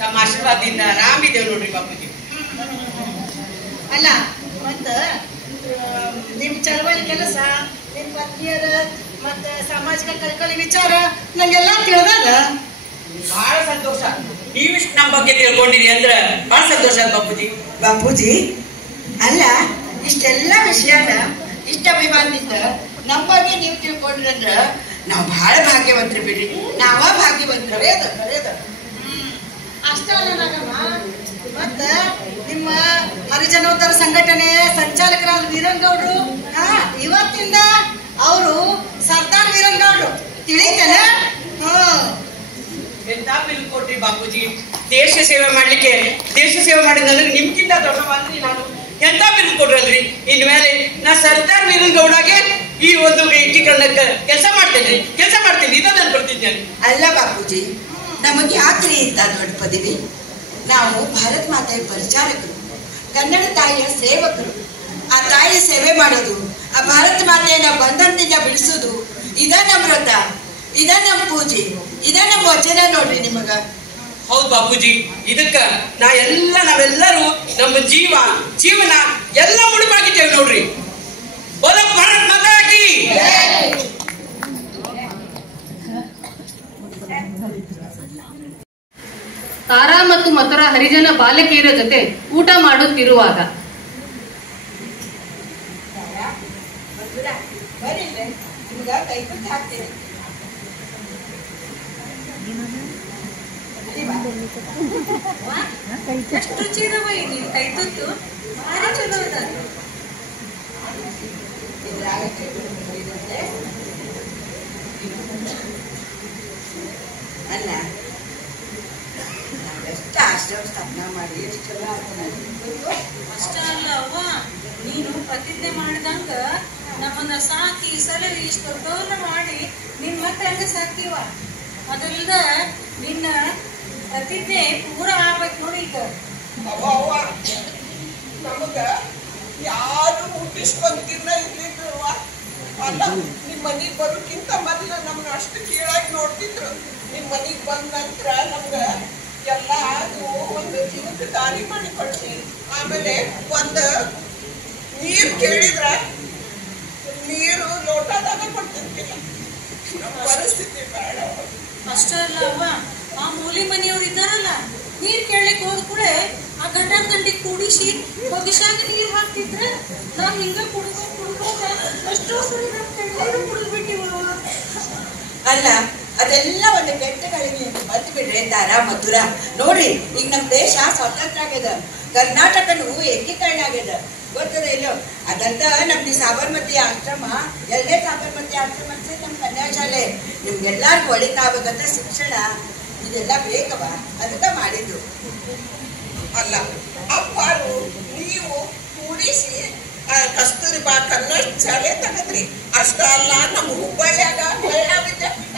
ತಮ್ಮ ಆಶೀರ್ವಾದದಿಂದ ಆರಾಮಿದ್ದೇವೆ ನೋಡ್ರಿ ಬಾಪೂಜಿ. ಅಲ್ಲ, ಮತ್ತ ನಿಮ್ ಚಳವಳಿ ಕೆಲಸ, ನಿಮ್ ಪತ್ನಿಯರ ಮತ್ತ ಸಾಮಾಜಿಕ ಕಳಕಳಿ ವಿಚಾರ ನಂಗೆಲ್ಲ ತಿಳಿದಾಗ ಬಹಳ ಸಂತೋಷ. ನೀವಿಷ್ಟು ನಮ್ಮ ಬಗ್ಗೆ ತಿಳ್ಕೊಂಡಿರಿ ಅಂದ್ರೆ ಬಹಳ ಸಂತೋಷ ಬಾಪೂಜಿ. ಬಾಪೂಜಿ, ಅಲ್ಲ, ಇಷ್ಟೆಲ್ಲ ವಿಷಯನ ಇಷ್ಟ ಅಭಿಮಾನದಿಂದ ನಮ್ಮ ಬಗ್ಗೆ ನೀವು ತಿಳ್ಕೊಂಡ್ರಂದ್ರ ನಾವು ಬಹಳ ಭಾಗ್ಯವಂತರು ಬಿಡ್ರಿ. ನಾವ ಭಾಗ್ಯವಂತರೇ ಅದ. ಅಷ್ಟೇ ಅಲ್ಲ ನಾಗಮ್ಮ, ಮತ್ತ ನಿಮ್ಮ ಹರಿಜನೋದ್ಧಾರ ಸಂಘಟನೆ ಸಂಚಾಲಕರಾದ ವೀರನ್ಗೌಡ್ರು ಇವತ್ತಿಂದ ಅವರು ಸರ್ದಾರ್ ವೀರನ್ಗೌಡ್ರು ತಿಳಿತೇನೆ. ಎಂತ ಬಿಲ್ ಕೊಟ್ರಿ ಬಾಪೂಜಿ, ದೇಶ ಸೇವೆ ಮಾಡ್ಲಿಕ್ಕೆ. ದೇಶ ಸೇವೆ ಮಾಡಿದ್ರೆ ನಿಮ್ಗಿಂತ ದೊಡ್ಡವಾದ್ರಿ ನಾನು. ಎಂತ ಬಿಲ್ ಕೊಡ್ರಲ್ರಿ. ಇನ್ಮೇಲೆ ನಾ ಸರ್ದಾರ್ ವೀರನ್ಗೌಡಗೆ ಈ ಒಂದು ಏಕೀಕರಣಕ್ಕೆ ಕೆಲಸ ಮಾಡ್ತೇನೆ ಇದನ್ನ ಬರ್ತಿದ್ದೇನೆ. ಅಲ್ಲ ಬಾಪೂಜಿ, ನಮಗೆ ಯಾಕ್ರಿ ಇಂತ ದೊಡ್ಡ ಪದವಿ? ನಾವು ಭಾರತ ಮಾತೆಯ ಪರಿಚಾರಕರು, ಕನ್ನಡ ತಾಯಿಯ ಸೇವಕರು. ಆ ತಾಯಿಯ ಸೇವೆ ಮಾಡೋದು, ಆ ಭಾರತ ಮಾತೆಯನ್ನ ಬಂಧನದಿಂದ ಬಿಡಿಸೋದು, ಇದ ನಮ್ಮ ವ್ರತ, ಇದ ನಮ್ಮ ಪೂಜೆ, ಇದ ನಮ್ಮ ವಚನ ನೋಡ್ರಿ ನಿಮಗ. ಹೌದು ಬಾಪೂಜಿ, ಇದಕ್ಕ ನಾವೆಲ್ಲರೂ ನಮ್ಮ ಜೀವನ ಎಲ್ಲ ಮುಡಿಪಾಗಿದ್ದೇವೆ ನೋಡ್ರಿ. ಬೋಲೋ ಭಾರತ್ ಮಾತಾ ಕಿ. ತಾರಾ ಮತ್ತು ಮಥುರಾ ಹರಿಜನ ಬಾಲಕಿಯರ ಜೊತೆ ಊಟ ಮಾಡುತ್ತಿರುವಾಗ ಎಷ್ಟು ರುಚಿ ಇದಾವ ಇಲ್ಲಿ ಕೈ ತುತ್ತು ಭಾರಿ ಚಲೋ ಅದ. ಅಲ್ಲ ನಾವೆಷ್ಟು ಆಶ್ರಮ ಸ್ಥಾಪನೆ ಮಾಡಿ ಎಷ್ಟು ಚಲೋ ಅಷ್ಟ ಅಲ್ಲ ಅವ್ವ, ನೀನು ಪ್ರತಿಜ್ಞೆ ಮಾಡಿದಂಗ ನಮ್ಮನ್ನ ಸಾಕಿ ಸಲಹಿ ಇಷ್ಟು ದೊಡ್ಡವನ್ನ ಮಾಡಿ ನಿನ್ ಮತ್ತೆ ಹಂಗ ಸಾಕ್ತಿವ. ಅದಲ್ದ ನಿನ್ನ ಪ್ರತಿಜ್ಞೆ ಪೂರ ಆಗ್ಬೇಕು ನೋಡಿ. ಈಗ ನಮಗ ಯಾರು ಮುಟ್ಟಿಸ್ಕೊಂತಿಲ್ಲ ಇರ್ಲಿದ್ರು. ಅಲ್ಲ, ನಿಮ್ ಮನಿಗ್ ಬರೋಕ್ಕಿಂತ ಮೊದಲು ನಮ್ನ ಅಷ್ಟು ಕೀಳಾಗಿ ನೋಡ್ತಿದ್ರು. ನಿಮ್ ಮನಿಗ್ ಬಂದ ನಂತರ ನಮ್ಗ ಎಲ್ಲ ಒಂದು ಜೀವಕ್ಕೆ ದಾರಿ ಮಾಡಿ ಕೊಡ್ತಿ. ಆಮೇಲೆ ಒಂದು ನೀರ್ ಕೇಳಿದ್ರ ನೀರು ಲೋಟದಾಗ ಕೊಡ್ತಿರ್ತಿಲ್ಲ. ನಮ್ಮ ಪರಿಸ್ಥಿತಿ ಬೇಡ. ಅಷ್ಟ ಅಲ್ಲ ಅವ್ವ, ಆ ಮೂಲಿ ಮನೆಯವ್ರು ಇದ್ದಾರಲ್ಲ, ನೀರ್ ಕೇಳಲಿಕ್ಕೆ ಹೋದ ಕೂಡ ಆ ಗಂಡಿ ಕೂಡಿಸಿ ಬೊಗಿಸಾಗ ನೀರ್ ಹಾಕ್ತಿದ್ರೆ ನಾವ್ ಹಿಂಗ ಕುಡ್ಕೋತ ಎಷ್ಟೋ ಸರಿ ಕುಡಿದ್ಬಿಟ್ಟಿವ. ಅಲ್ಲ, ಅದೆಲ್ಲ ಒಂದು ಕೆಟ್ಟ ಕಡಿಮೆ ಬಂದು ಬಿಡ್ರಿ ತಾರಾ ಮಥುರಾ. ನೋಡ್ರಿ, ಈಗ ನಮ್ ದೇಶ ಸ್ವತಂತ್ರ ಆಗ್ಯದ, ಕರ್ನಾಟಕನು ಏಕೀಕರಣ ಆಗ್ಯದ, ಗೊತ್ತದ ಇಲ್ಲೋ? ಅದಂತ ನಮ್ದು ಸಾಬರ್ಮತಿ ಆಶ್ರಮ, ಎಲ್ಲೇ ಸಾಬರ್ಮತಿ ಆಶ್ರಮ ಅಂತ ನಮ್ ಕನ್ಯಾ ಶಾಲೆ. ನಿಮ್ಗೆಲ್ಲಾರ್ಗು ಒಳಿತಾಗಬೇಕಂತ ಶಿಕ್ಷಣ ಇದೆಲ್ಲ ಬೇಕವ, ಅದಕ್ಕ ಮಾಡಿದ್ದು. ಅಲ್ಲ ಅಪ್ಪಾರು ನೀವು ಕೂಡಿಸಿ ಕಸ್ತೂರಿಬಾ ಕನ್ನಡ ಶಾಲೆ ತಗದ್ರಿ. ಅಷ್ಟ ಅಲ್ಲ, ನಮ್ಮ ಹುಬ್ಬಳ್ಳಿಯಾಗ ಮಹಿಳಾ ವಿದ್ಯಾಪೀಠ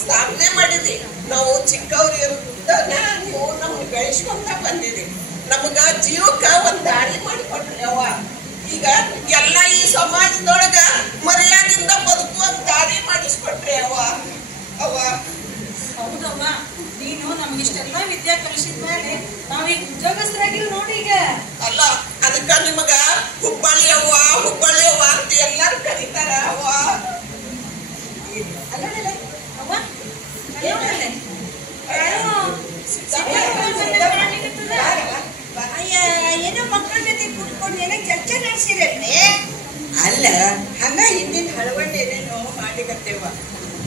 ಸ್ಥಾಪನೆ ಮಾಡಿದ್ರಿ. ನಾವು ಚಿಕ್ಕವ್ರು ಇರುತ್ತಾನ ನೀವು ನಮ್ಗೆ ಬೆಳೆಸ್ಕೊಂತ ಬಂದಿರಿ. ನಮಗ ಜೀವಕ್ಕ ಒಂದ್ ದಾರಿ ಮಾಡಿಕೊಟ್ರಿ ಅವ್ವ. ಈಗ ಎಲ್ಲ ಈ ಸಮಾಜದೊಳಗ ಮರ್ಯಾದಿಂದ ಬದುಕುವ ದಾರಿ ಮಾಡಿಸ್ಕೊಟ್ರಿ ಅವ್ವ. ಹೌದವ್ವ, ನೀನು ನಮ್ಗಿಷ್ಟೆಲ್ಲ ವಿದ್ಯಾ ಕಲಿಸಿದ ಮೇಲೆ ನಾವೀಗ ಉದ್ಯೋಗಸ್ಥರಾಗಿಲ್ಲ ನೋಡಿ. ಈಗ ಅಲ್ಲ, ಅದಕ್ಕ ನಿಮಗ ಹುಬ್ಬಳ್ಳಿ ಅವ್ವ ಅಂತ ಎಲ್ಲಾರು ಕರೀತಾರ ಅವ್ವ. ಏನೋ ಮಕ್ಕಳ ಜೊತೆ ಕೂತ್ಕೊಂಡು ಏನೋ ಚರ್ಚೆ ನಡೆಸಿರಲ್ವೇ? ಅಲ್ಲ, ಹಂಗ ಹಿಂದಿನ ಹಳವಳ್ಳಿ ಏನೇನೋ ಮಾಡಿಕತ್ತೇವ.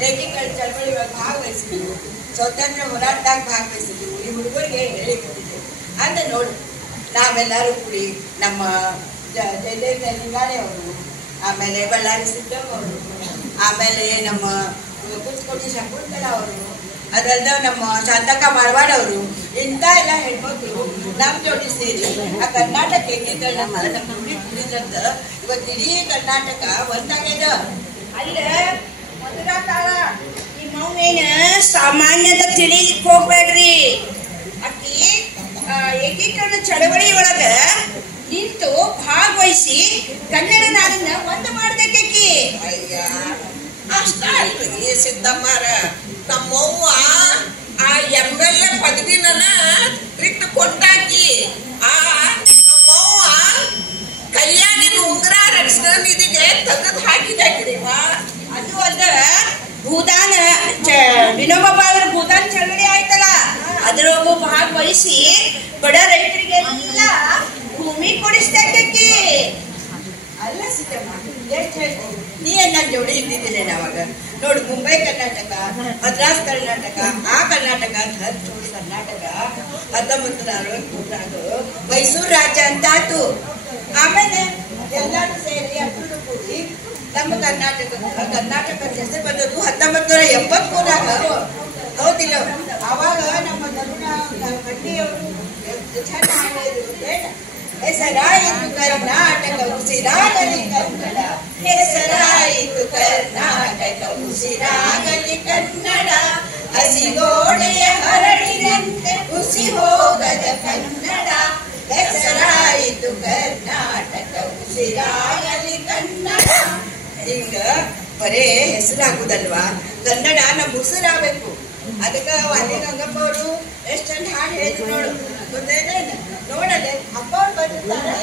ಏಕೀಕರಣ ಚಳವಳಿ ಭಾಗವಹಿಸಿದ್ವು, ಸ್ವತಂತ್ರ ಹೋರಾಟದಾಗ ಭಾಗವಹಿಸಿದ್ವು. ಈ ಹುಡುಗರಿಗೆ ಹೇಳಿಕೊಟ್ಟಿದ್ದೆವು. ಅಂತ ನೋಡಿ, ನಾವೆಲ್ಲರೂ ಕೂಡಿ ನಮ್ಮ ಜಯದೇವ ಲಿಂಗಾಣಿ ಅವರು, ಆಮೇಲೆ ಬಳ್ಳಾರಿ ಸಿದ್ದಮ್ಮ ಅವರು, ಆಮೇಲೆ ನಮ್ಮ ಕುತ್ಕೋಟಿ ಶಕುಂತಲಾ ಅವರು, ಅದಲ್ದ ನಮ್ಮ ಶಾಂತಕ್ಕ ಮಾರ್ವಾಡ್ ಅವರು, ಇಂಥ ಎಲ್ಲ ಹೆಣ್ಮಕ್ಳು ನಮ್ಮ ಜೋಡಿ ಸೇರಿ ಆ ಕರ್ನಾಟಕ ಏಕೀಕರಣ ನಮ್ಮ ನುಡಿ ಕುಡಿದ್ರಂತ ಇವತ್ತು ಇಡೀ ಕರ್ನಾಟಕ ಒಂದಾಗ್ಯದ. ಅಲ್ಲ ಮಧುರಾ ಕಾಳ, ನಿಮ್ಮವೇನ ಸಾಮಾನ್ಯದ ತಿಳಿಲಿಕ್ಕೆ ಹೋಗ್ಬೇಡ್ರಿ. ಅಕ್ಕಿ ಏಕೀಕರಣ ಚಳವಳಿ ಒಳಗ ನಿಂತು ಭಾಗವಹಿಸಿ ಕನ್ನಡ ನಾಡನ್ನ ಒಂದು ಮಾಡ್ಬೇಕಿ. ಅಯ್ಯ, ಅಷ್ಟ ಅಲ್ರಿ ಸಿದ್ದಮ್ಮರ, ನಮ್ಮವ್ವ ಆ MLA ಪದವಿನ ಬಿಟ್ಟು ಕೊಂಡಾಕಿ. ಆ ನಮ್ಮವ್ವ ಕಲ್ಯಾಣಿನ ಉಂಗುರ ರಕ್ಷಣಾ ನಿಧಿಗೆ ತೆಗೆದು ಹಾಕಿದಾಕಿರಿವ. ಅದು ಅಲ್ಲ, ಭೂದಾನ ವಿನೋಬಾ ಅವರ ಭೂದಾನ ಚಳವಳಿ ಆಯ್ತಲ್ಲ, ಅದ್ರೊಳಗೂ ಭಾಗವಹಿಸಿ ಬಡ ರೈತರಿಗೆಲ್ಲ ಭೂಮಿ ಕೊಡಿಸ್ಬೇಕಿ. ಅಲ್ಲ ಸಿದ್ದಮ್ಮ, ಎಷ್ಟು ಹೇಳ್ತೀನಿ, ನೀ ನನ್ನ ಜೋಡಿ ಇದ್ದಿದ್ದಿಲ್ಲ ನಾವಾಗ. ನೋಡು, ಮುಂಬೈ ಕರ್ನಾಟಕ, ಮದ್ರಾಸ್ ಕರ್ನಾಟಕ, ಆ ಕರ್ನಾಟಕ ಅಂತ 10 ಕರ್ನಾಟಕ 1963 ಮೈಸೂರು ರಾಜ್ಯ ಅಂತ ಆತು. ಆಮೇಲೆ ಎಲ್ಲರೂ ಸೇರಿ ಅಷ್ಟು ಕೂಡಿ ನಮ್ಮ ಕರ್ನಾಟಕದ ಹೆಸರು ಬಂದದ್ದು 1973. ಹೌದಿಲ್ಲ? ಅವಾಗ ನಮ್ಮ ತರುಣ ಗಂಡಿಯವರು ಚೆನ್ನ ಹೇಳಿದ್ರು, ಹೆಸರಾಯಿತು ಕರ್ನಾಟಕ ಉಸಿರಾಗಲಿ ಕನ್ನಡ, ಹೆಸರಾಯಿತು ಕರ್ನಾಟಕ ಉಸಿರಾಗಲಿ ಕನ್ನಡ, ಹಸಿಗೋಡೆಯ ಹರಳಿನಂತೆ ಹುಸಿ ಹೋಗದ ಕನ್ನಡ, ಹೆಸರಾಯಿತು ಕರ್ನಾಟಕ ಉಸಿರಾಗಲಿ ಕನ್ನಡ. ಈಗ ಬರೇ ಹೆಸರಾಗುದಲ್ವಾ, ಕನ್ನಡ ನಮ್ಮ ಉಸಿರಾಗಬೇಕು. ಅದಕ್ಕೆ ವಾಲಿ ಗಂಗಪ್ಪ ಅವರು ಎಷ್ಟು ಚಂದ ಹಾಡು ಹೇಳಿದ್ರು ನೋಡು. ಗೊತ್ತೇನೇನು ನೋಡದೆ ಅಪ್ಪ ಅವ್ರು ಬಂದಿರ್ತಾರೆ.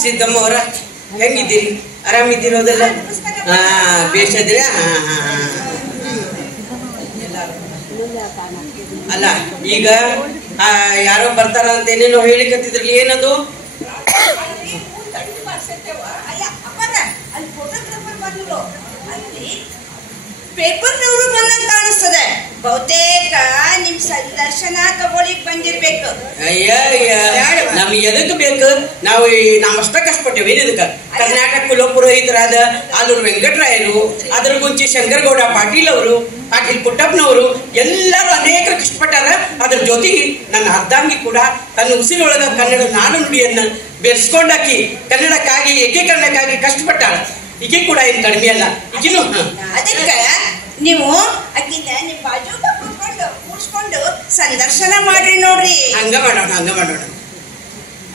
ಸಿದ್ದಮ್ಮ ಅವರ ಹೆಂಗಿದ್ದೀರಿ? ಆರಾಮಿದ್ದೀರೋದಲ್ಲ? ಬೇಷದಿರ? ಅಲ್ಲ, ಈಗ ಯಾರೋ ಬರ್ತಾರ ಅಂತ ಏನೇನೋ ಹೇಳಿಕತ್ತಿದ್ರಲ್ಲಿ, ಏನದು? ಪೇಪರ್ನವರು ಬಂದಂತ ಕಾಣಿಸ್ತದೆ. ಬಹುತೇಕ ನಿಮ್ ಸಂದರ್ಶನ ತಗೊಳಿಕ್ ಬಂದಿರ್ಬೇಕು. ಅಯ್ಯ, ನಮ್ಗೆ ಎದಕ್ ಬೇಕು? ನಾವು ಅಷ್ಟ ಕಷ್ಟಪಟ್ಟೇವಿ. ಇದಕ್ಕ ಕರ್ನಾಟಕ ಕುಲ ಪುರೋಹಿತರಾದ ಆಲೂರು ವೆಂಕಟರಾಯರು, ಅದ್ರ ಮುಂಚೆ ಶಂಕರಗೌಡ ಪಾಟೀಲ್ ಅವರು, ಪಾಟೀಲ್ ಪುಟ್ಟಪ್ಪನವರು ಎಲ್ಲರೂ ಅನೇಕರು ಕಷ್ಟಪಟ್ಟಾರ. ಅದ್ರ ಜೊತೆಗೆ ನನ್ನ ಅರ್ಧಾಂಗಿ ಕೂಡ ತನ್ನ ಉಸಿರೊಳಗ ಕನ್ನಡ ನಾಡು ನುಡಿಯನ್ನ ಬೆರೆಸ್ಕೊಂಡಾಕಿ ಕನ್ನಡಕ್ಕಾಗಿ ಏಕೀಕರಣಕ್ಕಾಗಿ ಕಷ್ಟಪಟ್ಟಾಳ. ಈಕೆ ಕೂಡ ಏನ್ ಕಡಿಮೆ ಅಲ್ಲ. ಈಗಿನೂ ಅದಕ್ಕೆ ನೀವು ಅಕ್ಕಿನ ನಿಮ್ ಬಾಜು ಕೂಡ್ಸ್ಕೊಂಡು ಸಂದರ್ಶನ ಮಾಡ್ರಿ ನೋಡ್ರಿ. ಹಂಗ ಮಾಡೋಣ.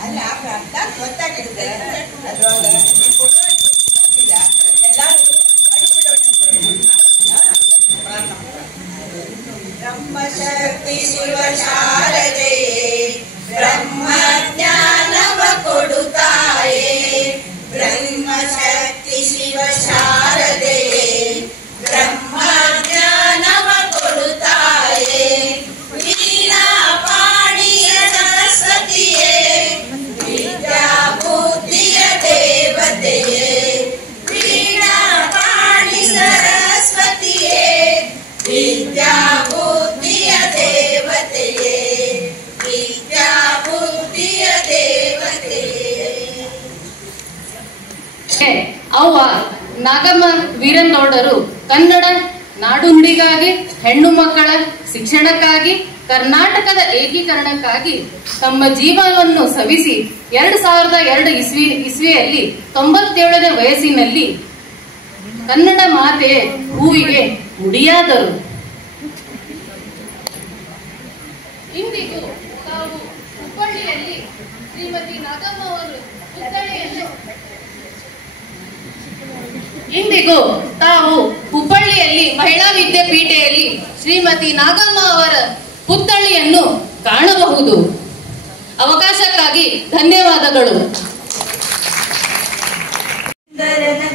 ಅಲ್ಲ, ಅರ್ಥ ಗೊತ್ತಾಗಿರುತ್ತೆ. ಬ್ರಹ್ಮಶಕ್ತಿ ಶಿವ ಶಾರದೆ ಬ್ರಹ್ಮ ಜ್ಞಾನವ ಕೊಡುತ್ತಾಯೇ, ಬ್ರಹ್ಮಶಕ್ತಿ ಶಿವ ಶಾರದೆ ಬ್ರಹ್ಮ ಜ್ಞಾನವ ಕೊಡುತ್ತಾಯೇ, ವೀಣಾ ಪಾಣಿಯ ಸರಸ್ವತಿಯೇ, ವಿದ್ಯಾ ಬುದ್ಧಿಯ ದೇವತೆಯೇ, ವೀಣಾ ಪಾಣಿ ಸರಸ್ವತಿಯೇ, ವಿದ್ಯಾ ಬುದ್ಧಿಯ ದೇವತೆಯೇ, ವಿದ್ಯಾ ಬುದ್ಧಿಯ ದೇವತೆಯೇ. ಅವ್ವ ನಾಗಮ್ಮ ವೀರನಗೌಡರು ಕನ್ನಡ ನಾಡು ನುಡಿಗಾಗಿ, ಹೆಣ್ಣು ಮಕ್ಕಳ ಶಿಕ್ಷಣಕ್ಕಾಗಿ, ಕರ್ನಾಟಕದ ಏಕೀಕರಣಕ್ಕಾಗಿ ತಮ್ಮ ಜೀವನವನ್ನು ಸವಿಸಿ 2002 ಇಸ್ವಿಯಲ್ಲಿ 97ನೇ ವಯಸ್ಸಿನಲ್ಲಿ ಕನ್ನಡ ಮಾತೆ ಹೂವಿಗೆ ಮುಡಿಯಾದರು. ಇಂದಿಗೂ ತಾವು ಹುಬ್ಬಳ್ಳಿಯಲ್ಲಿ ಶ್ರೀಮತಿ ನಾಗಮ್ಮ ಅವರು ಇಂದಿಗೂ ತಾವು ಹುಬ್ಬಳ್ಳಿಯಲ್ಲಿ ಮಹಿಳಾ ವಿದ್ಯಾಪೀಠೆಯಲ್ಲಿ ಶ್ರೀಮತಿ ನಾಗಮ್ಮ ಅವರ ಪುತ್ಥಳಿಯನ್ನು ಕಾಣಬಹುದು. ಅವಕಾಶಕ್ಕಾಗಿ ಧನ್ಯವಾದಗಳು.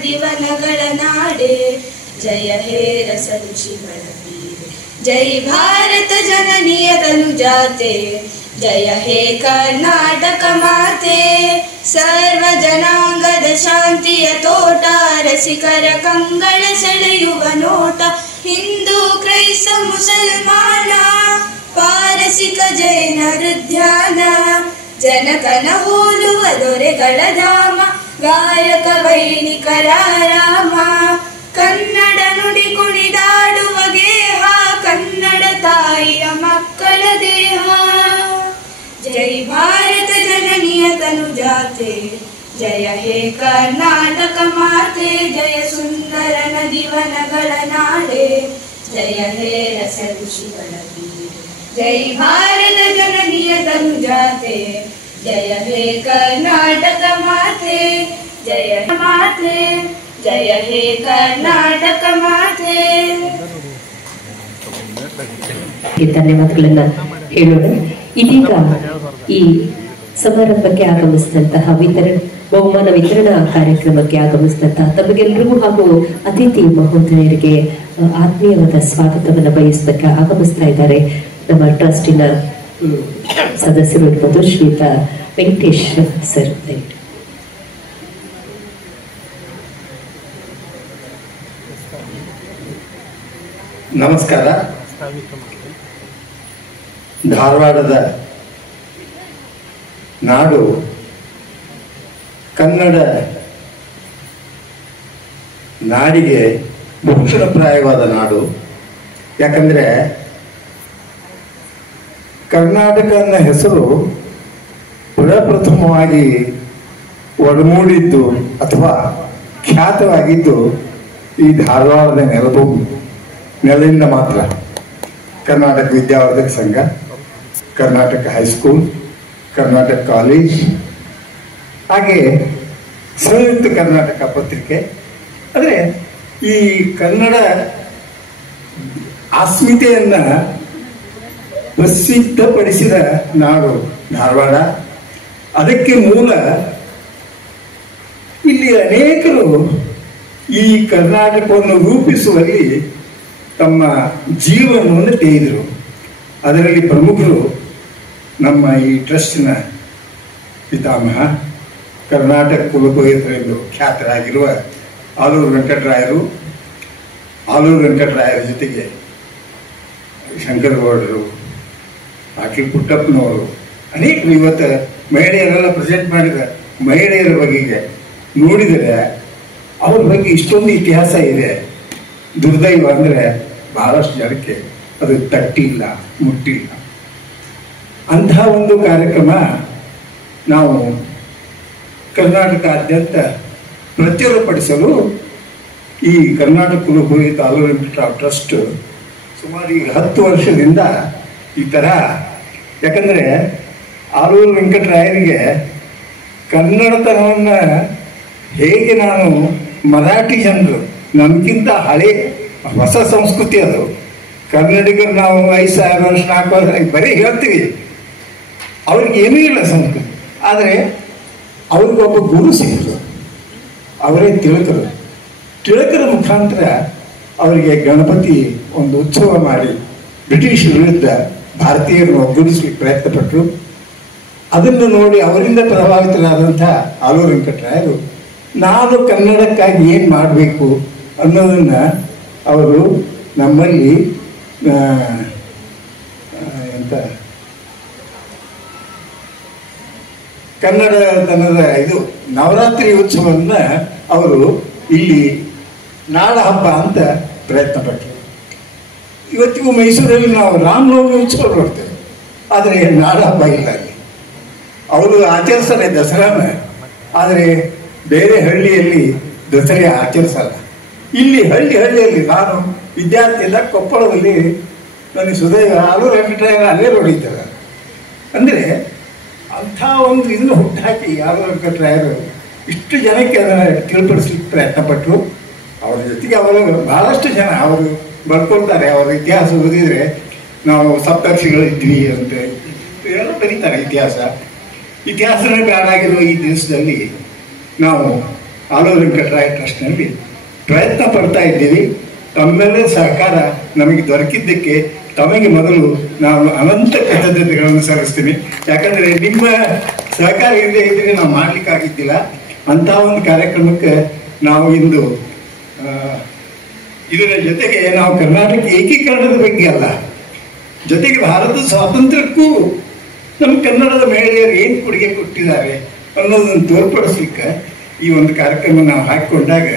ದಿವನಗಳ ನಾಡೆ ಜಯ ಹೇ ರಸ ಋಷಿಗಳ ಬೀರೆ, ಜೈ ಭಾರತ ಜನನಿಯ ತನುಜಾತೆ, ಜಯ ಹೇ ಕರ್ನಾಟಕ ಮಾತೆ, ಸರ್ವ ಜನಾಂಗದ ಶಾಂತಿಯ ತೋಟ, ರಸಿಕರ ಕಂಗಳ ಸೆಳೆಯುವ ನೋಟ, ಹಿಂದೂ ಕ್ರೈಸ್ತ ಮುಸಲ್ಮಾನ ಪಾರಸಿಕ ಜೈನರ ಧ್ಯಾನ, ಜನಕನ ಹೋಲುವ ದೊರೆಗಳ ಧಾಮ, ಗಾಯಕ ವೈಣಿಕರ ರಾಮ, ಕನ್ನಡ ನುಡಿ ಕುಣಿದಾಡುವ ಗೇಹ, ಕನ್ನಡ ತಾಯಿಯ ಮಕ್ಕಳ ದೇಹ, ಜೈ ಭಾರತ ಜನನಿಯ ತನುಜಾತೆ, ಜಯ ಹೇ ಕರ್ನಾಟಕ ಮಾತೆ, ಜಯ ಸುಂದರ ನದಿವನಗಳ ನಾಡೆ, ಜಯ ಹೇ ರಸ ಋಷಿಗಳ ಬೀರೆ, ಜೈ ಭಾರತ ಜನನಿಯ ತನುಜಾತೆ, ಜಯ ಹೇ ಕರ್ನಾಟಕ ಮಾತೆ, ಜಯ ಮಾತೆ, ಜಯ ಹೇ ಕರ್ನಾಟಕ ಮಾತೆ. ಧನ್ಯವಾದಗಳನ್ನ ಹೇಳೋಣ. ಇದೀಗ ಈ ಸಮಾರಂಭಕ್ಕೆ ಆಗಮಿಸಿದಂತಹ ಬಹುಮಾನ ವಿತರಣಾ ಕಾರ್ಯಕ್ರಮಕ್ಕೆ ಆಗಮಿಸಿದಂತಹ ತಮಗೆಲ್ಲರಿಗೂ ಹಾಗೂ ಅತಿಥಿ ಮಹೋದಯರಿಗೆ ಆತ್ಮೀಯವಾದ ಸ್ವಾಗತವನ್ನು ಬಯಸತಕ್ಕ ಆಗಮಿಸ್ತಾ ಇದ್ದಾರೆ ನಮ್ಮ ಟ್ರಸ್ಟಿನ ಸದಸ್ಯರು ಇರ್ಬೋದು. ಶ್ರೀಯುತ ವೆಂಕಟೇಶ್ ಸರ್. ನಮಸ್ಕಾರ. ಧಾರವಾಡದ ನಾಡು ಕನ್ನಡ ನಾಡಿಗೆ ಭೂಷಣಪ್ರಾಯವಾದ ನಾಡು. ಯಾಕಂದ್ರೆ ಕರ್ನಾಟಕ ಅನ್ನೋ ಹೆಸರು ಪ್ರಪ್ರಥಮವಾಗಿ ಒಡಮೂಡಿದ್ದು ಅಥವಾ ಖ್ಯಾತವಾಗಿದ್ದು ಈ ಧಾರವಾಡದ ನೆಲದಿಂದ ಮಾತ್ರ. ಕರ್ನಾಟಕ ವಿದ್ಯಾವರ್ಧಕ ಸಂಘ, ಕರ್ನಾಟಕ ಹೈಸ್ಕೂಲ್, ಕರ್ನಾಟಕ ಕಾಲೇಜ್, ಹಾಗೆ ಸಂಯುಕ್ತ ಕರ್ನಾಟಕ ಪತ್ರಿಕೆ. ಅಂದರೆ ಈ ಕನ್ನಡ ಅಸ್ಮಿತೆಯನ್ನ ಪ್ರಸಿದ್ಧಪಡಿಸಿದ ನಾಡು ಧಾರವಾಡ. ಅದಕ್ಕೆ ಮೂಲ ಇಲ್ಲಿ ಅನೇಕರು ಈ ಕರ್ನಾಟಕವನ್ನು ರೂಪಿಸುವಲ್ಲಿ ತಮ್ಮ ಜೀವನವನ್ನು ತೆಗೆದರು. ಅದರಲ್ಲಿ ಪ್ರಮುಖರು ನಮ್ಮ ಈ ಟ್ರಸ್ಟ್ನ ಪಿತಾಮಹ, ಕರ್ನಾಟಕ ಕುಲಪುರೋಹಿತರೆಂದು ಖ್ಯಾತರಾಗಿರುವ ಆಲೂರು ವೆಂಕಟರಾಯರು. ಆಲೂರು ವೆಂಕಟರಾಯರ ಜೊತೆಗೆ ಶಂಕರಗೌಡರು, ಅಖಿಲ್ ಪುಟ್ಟಪ್ಪನವರು, ಅನೇಕರು. ಇವತ್ತು ಮಹಿಳೆಯರೆಲ್ಲ ಪ್ರೆಸೆಂಟ್ ಮಾಡಿದ ಮಹಿಳೆಯರ ಬಗೆಗೆ ನೋಡಿದರೆ ಅವ್ರ ಬಗ್ಗೆ ಇಷ್ಟೊಂದು ಇತಿಹಾಸ ಇದೆ. ದುರ್ದೈವ ಅಂದರೆ ಬಹಳಷ್ಟು ಜನಕ್ಕೆ ಅದು ತಟ್ಟಿಲ್ಲ, ಮುಟ್ಟಿಲ್ಲ. ಅಂತಹ ಒಂದು ಕಾರ್ಯಕ್ರಮ ನಾವು ಕರ್ನಾಟಕಾದ್ಯಂತ ಪ್ರಚುರಪಡಿಸಲು ಈ ಕರ್ನಾಟಕ ಕುಲಪುರೋಹಿತ ಆಲೂರು ವೆಂಕಟರಾವ್ ಟ್ರಸ್ಟ್ ಸುಮಾರು ಈಗ 10 ವರ್ಷದಿಂದ ಈ ಥರ. ಯಾಕಂದರೆ ಆಲೂರು ವೆಂಕಟರಾಯರಿಗೆ ಕನ್ನಡತನವನ್ನು ಹೇಗೆ ನಾನು ಮರಾಠಿ ಜನರು ನಮಗಿಂತ ಹಳೆ ಹೊಸ ಸಂಸ್ಕೃತಿ ಅದು. ಕನ್ನಡಿಗರು ನಾವು 5,000 ವರ್ಷ 4,000 ವರ್ಷ ಬರೀ ಹೇಳ್ತೀವಿ, ಅವ್ರಿಗೆ ಏನೂ ಇಲ್ಲ ಸಂಸ್ಕೃತಿ. ಆದರೆ ಅವ್ರಿಗೊಬ್ಬ ಗುರು ಸಿಕ್ಕರು, ಅವರೇ ತಿಳಕರು. ತಿಳಕರ ಮುಖಾಂತರ ಅವರಿಗೆ ಗಣಪತಿ ಒಂದು ಉತ್ಸವ ಮಾಡಿ ಬ್ರಿಟಿಷ್ ವಿರುದ್ಧ ಭಾರತೀಯರನ್ನು ಒಗ್ಗೂಡಿಸಲಿಕ್ಕೆ ಪ್ರಯತ್ನಪಟ್ಟರು. ಅದನ್ನು ನೋಡಿ ಅವರಿಂದ ಪ್ರಭಾವಿತರಾದಂಥ ಆಲೂರು ವೆಂಕಟರಾಯರು ನಾನು ಕನ್ನಡಕ್ಕಾಗಿ ಏನು ಮಾಡಬೇಕು ಅನ್ನೋದನ್ನ ಅವರು ನಮ್ಮಲ್ಲಿ ಎಂತ ಕನ್ನಡತನದ ಇದು ನವರಾತ್ರಿ ಉತ್ಸವವನ್ನ ಅವರು ಇಲ್ಲಿ ನಾಡ ಹಬ್ಬ ಅಂತ ಪ್ರಯತ್ನ ಪಟ್ಟರು. ಇವತ್ತಿಗೂ ಮೈಸೂರಲ್ಲಿ ನಾವು ರಾಮನವಮಿ ಉತ್ಸವ ನೋಡ್ತೇವೆ, ಆದರೆ ನಾಡ ಹಬ್ಬ ಇಲ್ಲ ಅಲ್ಲಿ. ಅವರು ಆಚರಿಸ್ತಾರೆ ದಸರಾನ, ಆದರೆ ಬೇರೆ ಹಳ್ಳಿಯಲ್ಲಿ ದಸರೆ ಆಚರಿಸಲ್ಲ. ಇಲ್ಲಿ ಹಳ್ಳಿಯಲ್ಲಿ ನಾನು ವಿದ್ಯಾರ್ಥಿ ಎಲ್ಲ ಕೊಪ್ಪಳದಲ್ಲಿ ನನಗೆ ಸುದೈವ ಆಲೂರು ವೆಂಕಟರಾಯರ ಅಲ್ಲೇ ನೋಡಿದ್ದಾರೆ. ಅಂದರೆ ಅಂಥ ಒಂದು ಇದನ್ನು ಹುಟ್ಟಾಕಿ ಆಲೂರು ವೆಂಕಟರಾಯರು ಇಷ್ಟು ಜನಕ್ಕೆ ಅದನ್ನು ತಿಳಿಪಡಿಸ್ಲಿಕ್ಕೆ ಪ್ರಯತ್ನ ಪಟ್ಟರು. ಅವರ ಜೊತೆಗೆ ಅವರು ಬಹಳಷ್ಟು ಜನ ಅವರು ಬರ್ಕೊಳ್ತಾರೆ. ಅವರ ಇತಿಹಾಸ ಓದಿದರೆ ನಾವು ಸಪ್ತರ್ಷಿಗಳಿದ್ವಿ ಅಂತ ಎಲ್ಲ ಬರೀತಾರೆ. ಇತಿಹಾಸನೇ ಬೇಡಾಗಿರುವ ಈ ದಿವಸದಲ್ಲಿ ನಾವು ಆಲೂರು ವೆಂಕಟರಾಯ ಟ್ರಸ್ಟ್ನಲ್ಲಿ ಪ್ರಯತ್ನ ಪಡ್ತಾ ಇದ್ದೀವಿ. ತಮ್ಮೆಲ್ಲ ಸಹಕಾರ ನಮಗೆ ದೊರಕಿದ್ದಕ್ಕೆ ತಮಗೆ ಮೊದಲು ನಾನು ಅನಂತ ಕೃತಜ್ಞತೆಗಳನ್ನು ಸಲ್ಲಿಸ್ತೀನಿ. ಯಾಕಂದರೆ ನಿಮ್ಮ ಸಹಕಾರ ಇಲ್ಲದೆ ಇದ್ದರೆ ನಾವು ಮಾಡಲಿಕ್ಕಾಗಿದ್ದಿಲ್ಲ. ಅಂತಹ ಒಂದು ಕಾರ್ಯಕ್ರಮಕ್ಕೆ ನಾವು ಇಂದು ಇದರ ಜೊತೆಗೆ ನಾವು ಕರ್ನಾಟಕ ಏಕೀಕರಣದ ಬಗ್ಗೆ ಅಲ್ಲ, ಜೊತೆಗೆ ಭಾರತದ ಸ್ವಾತಂತ್ರ್ಯಕ್ಕೂ ನಮ್ಮ ಕನ್ನಡದ ಮಹಿಳೆಯರು ಏನು ಕೊಡುಗೆ ಕೊಟ್ಟಿದ್ದಾರೆ ಅನ್ನೋದನ್ನು ತೋರ್ಪಡಿಸ್ಲಿಕ್ಕೆ ಈ ಒಂದು ಕಾರ್ಯಕ್ರಮ ನಾವು ಹಾಕಿಕೊಂಡಾಗ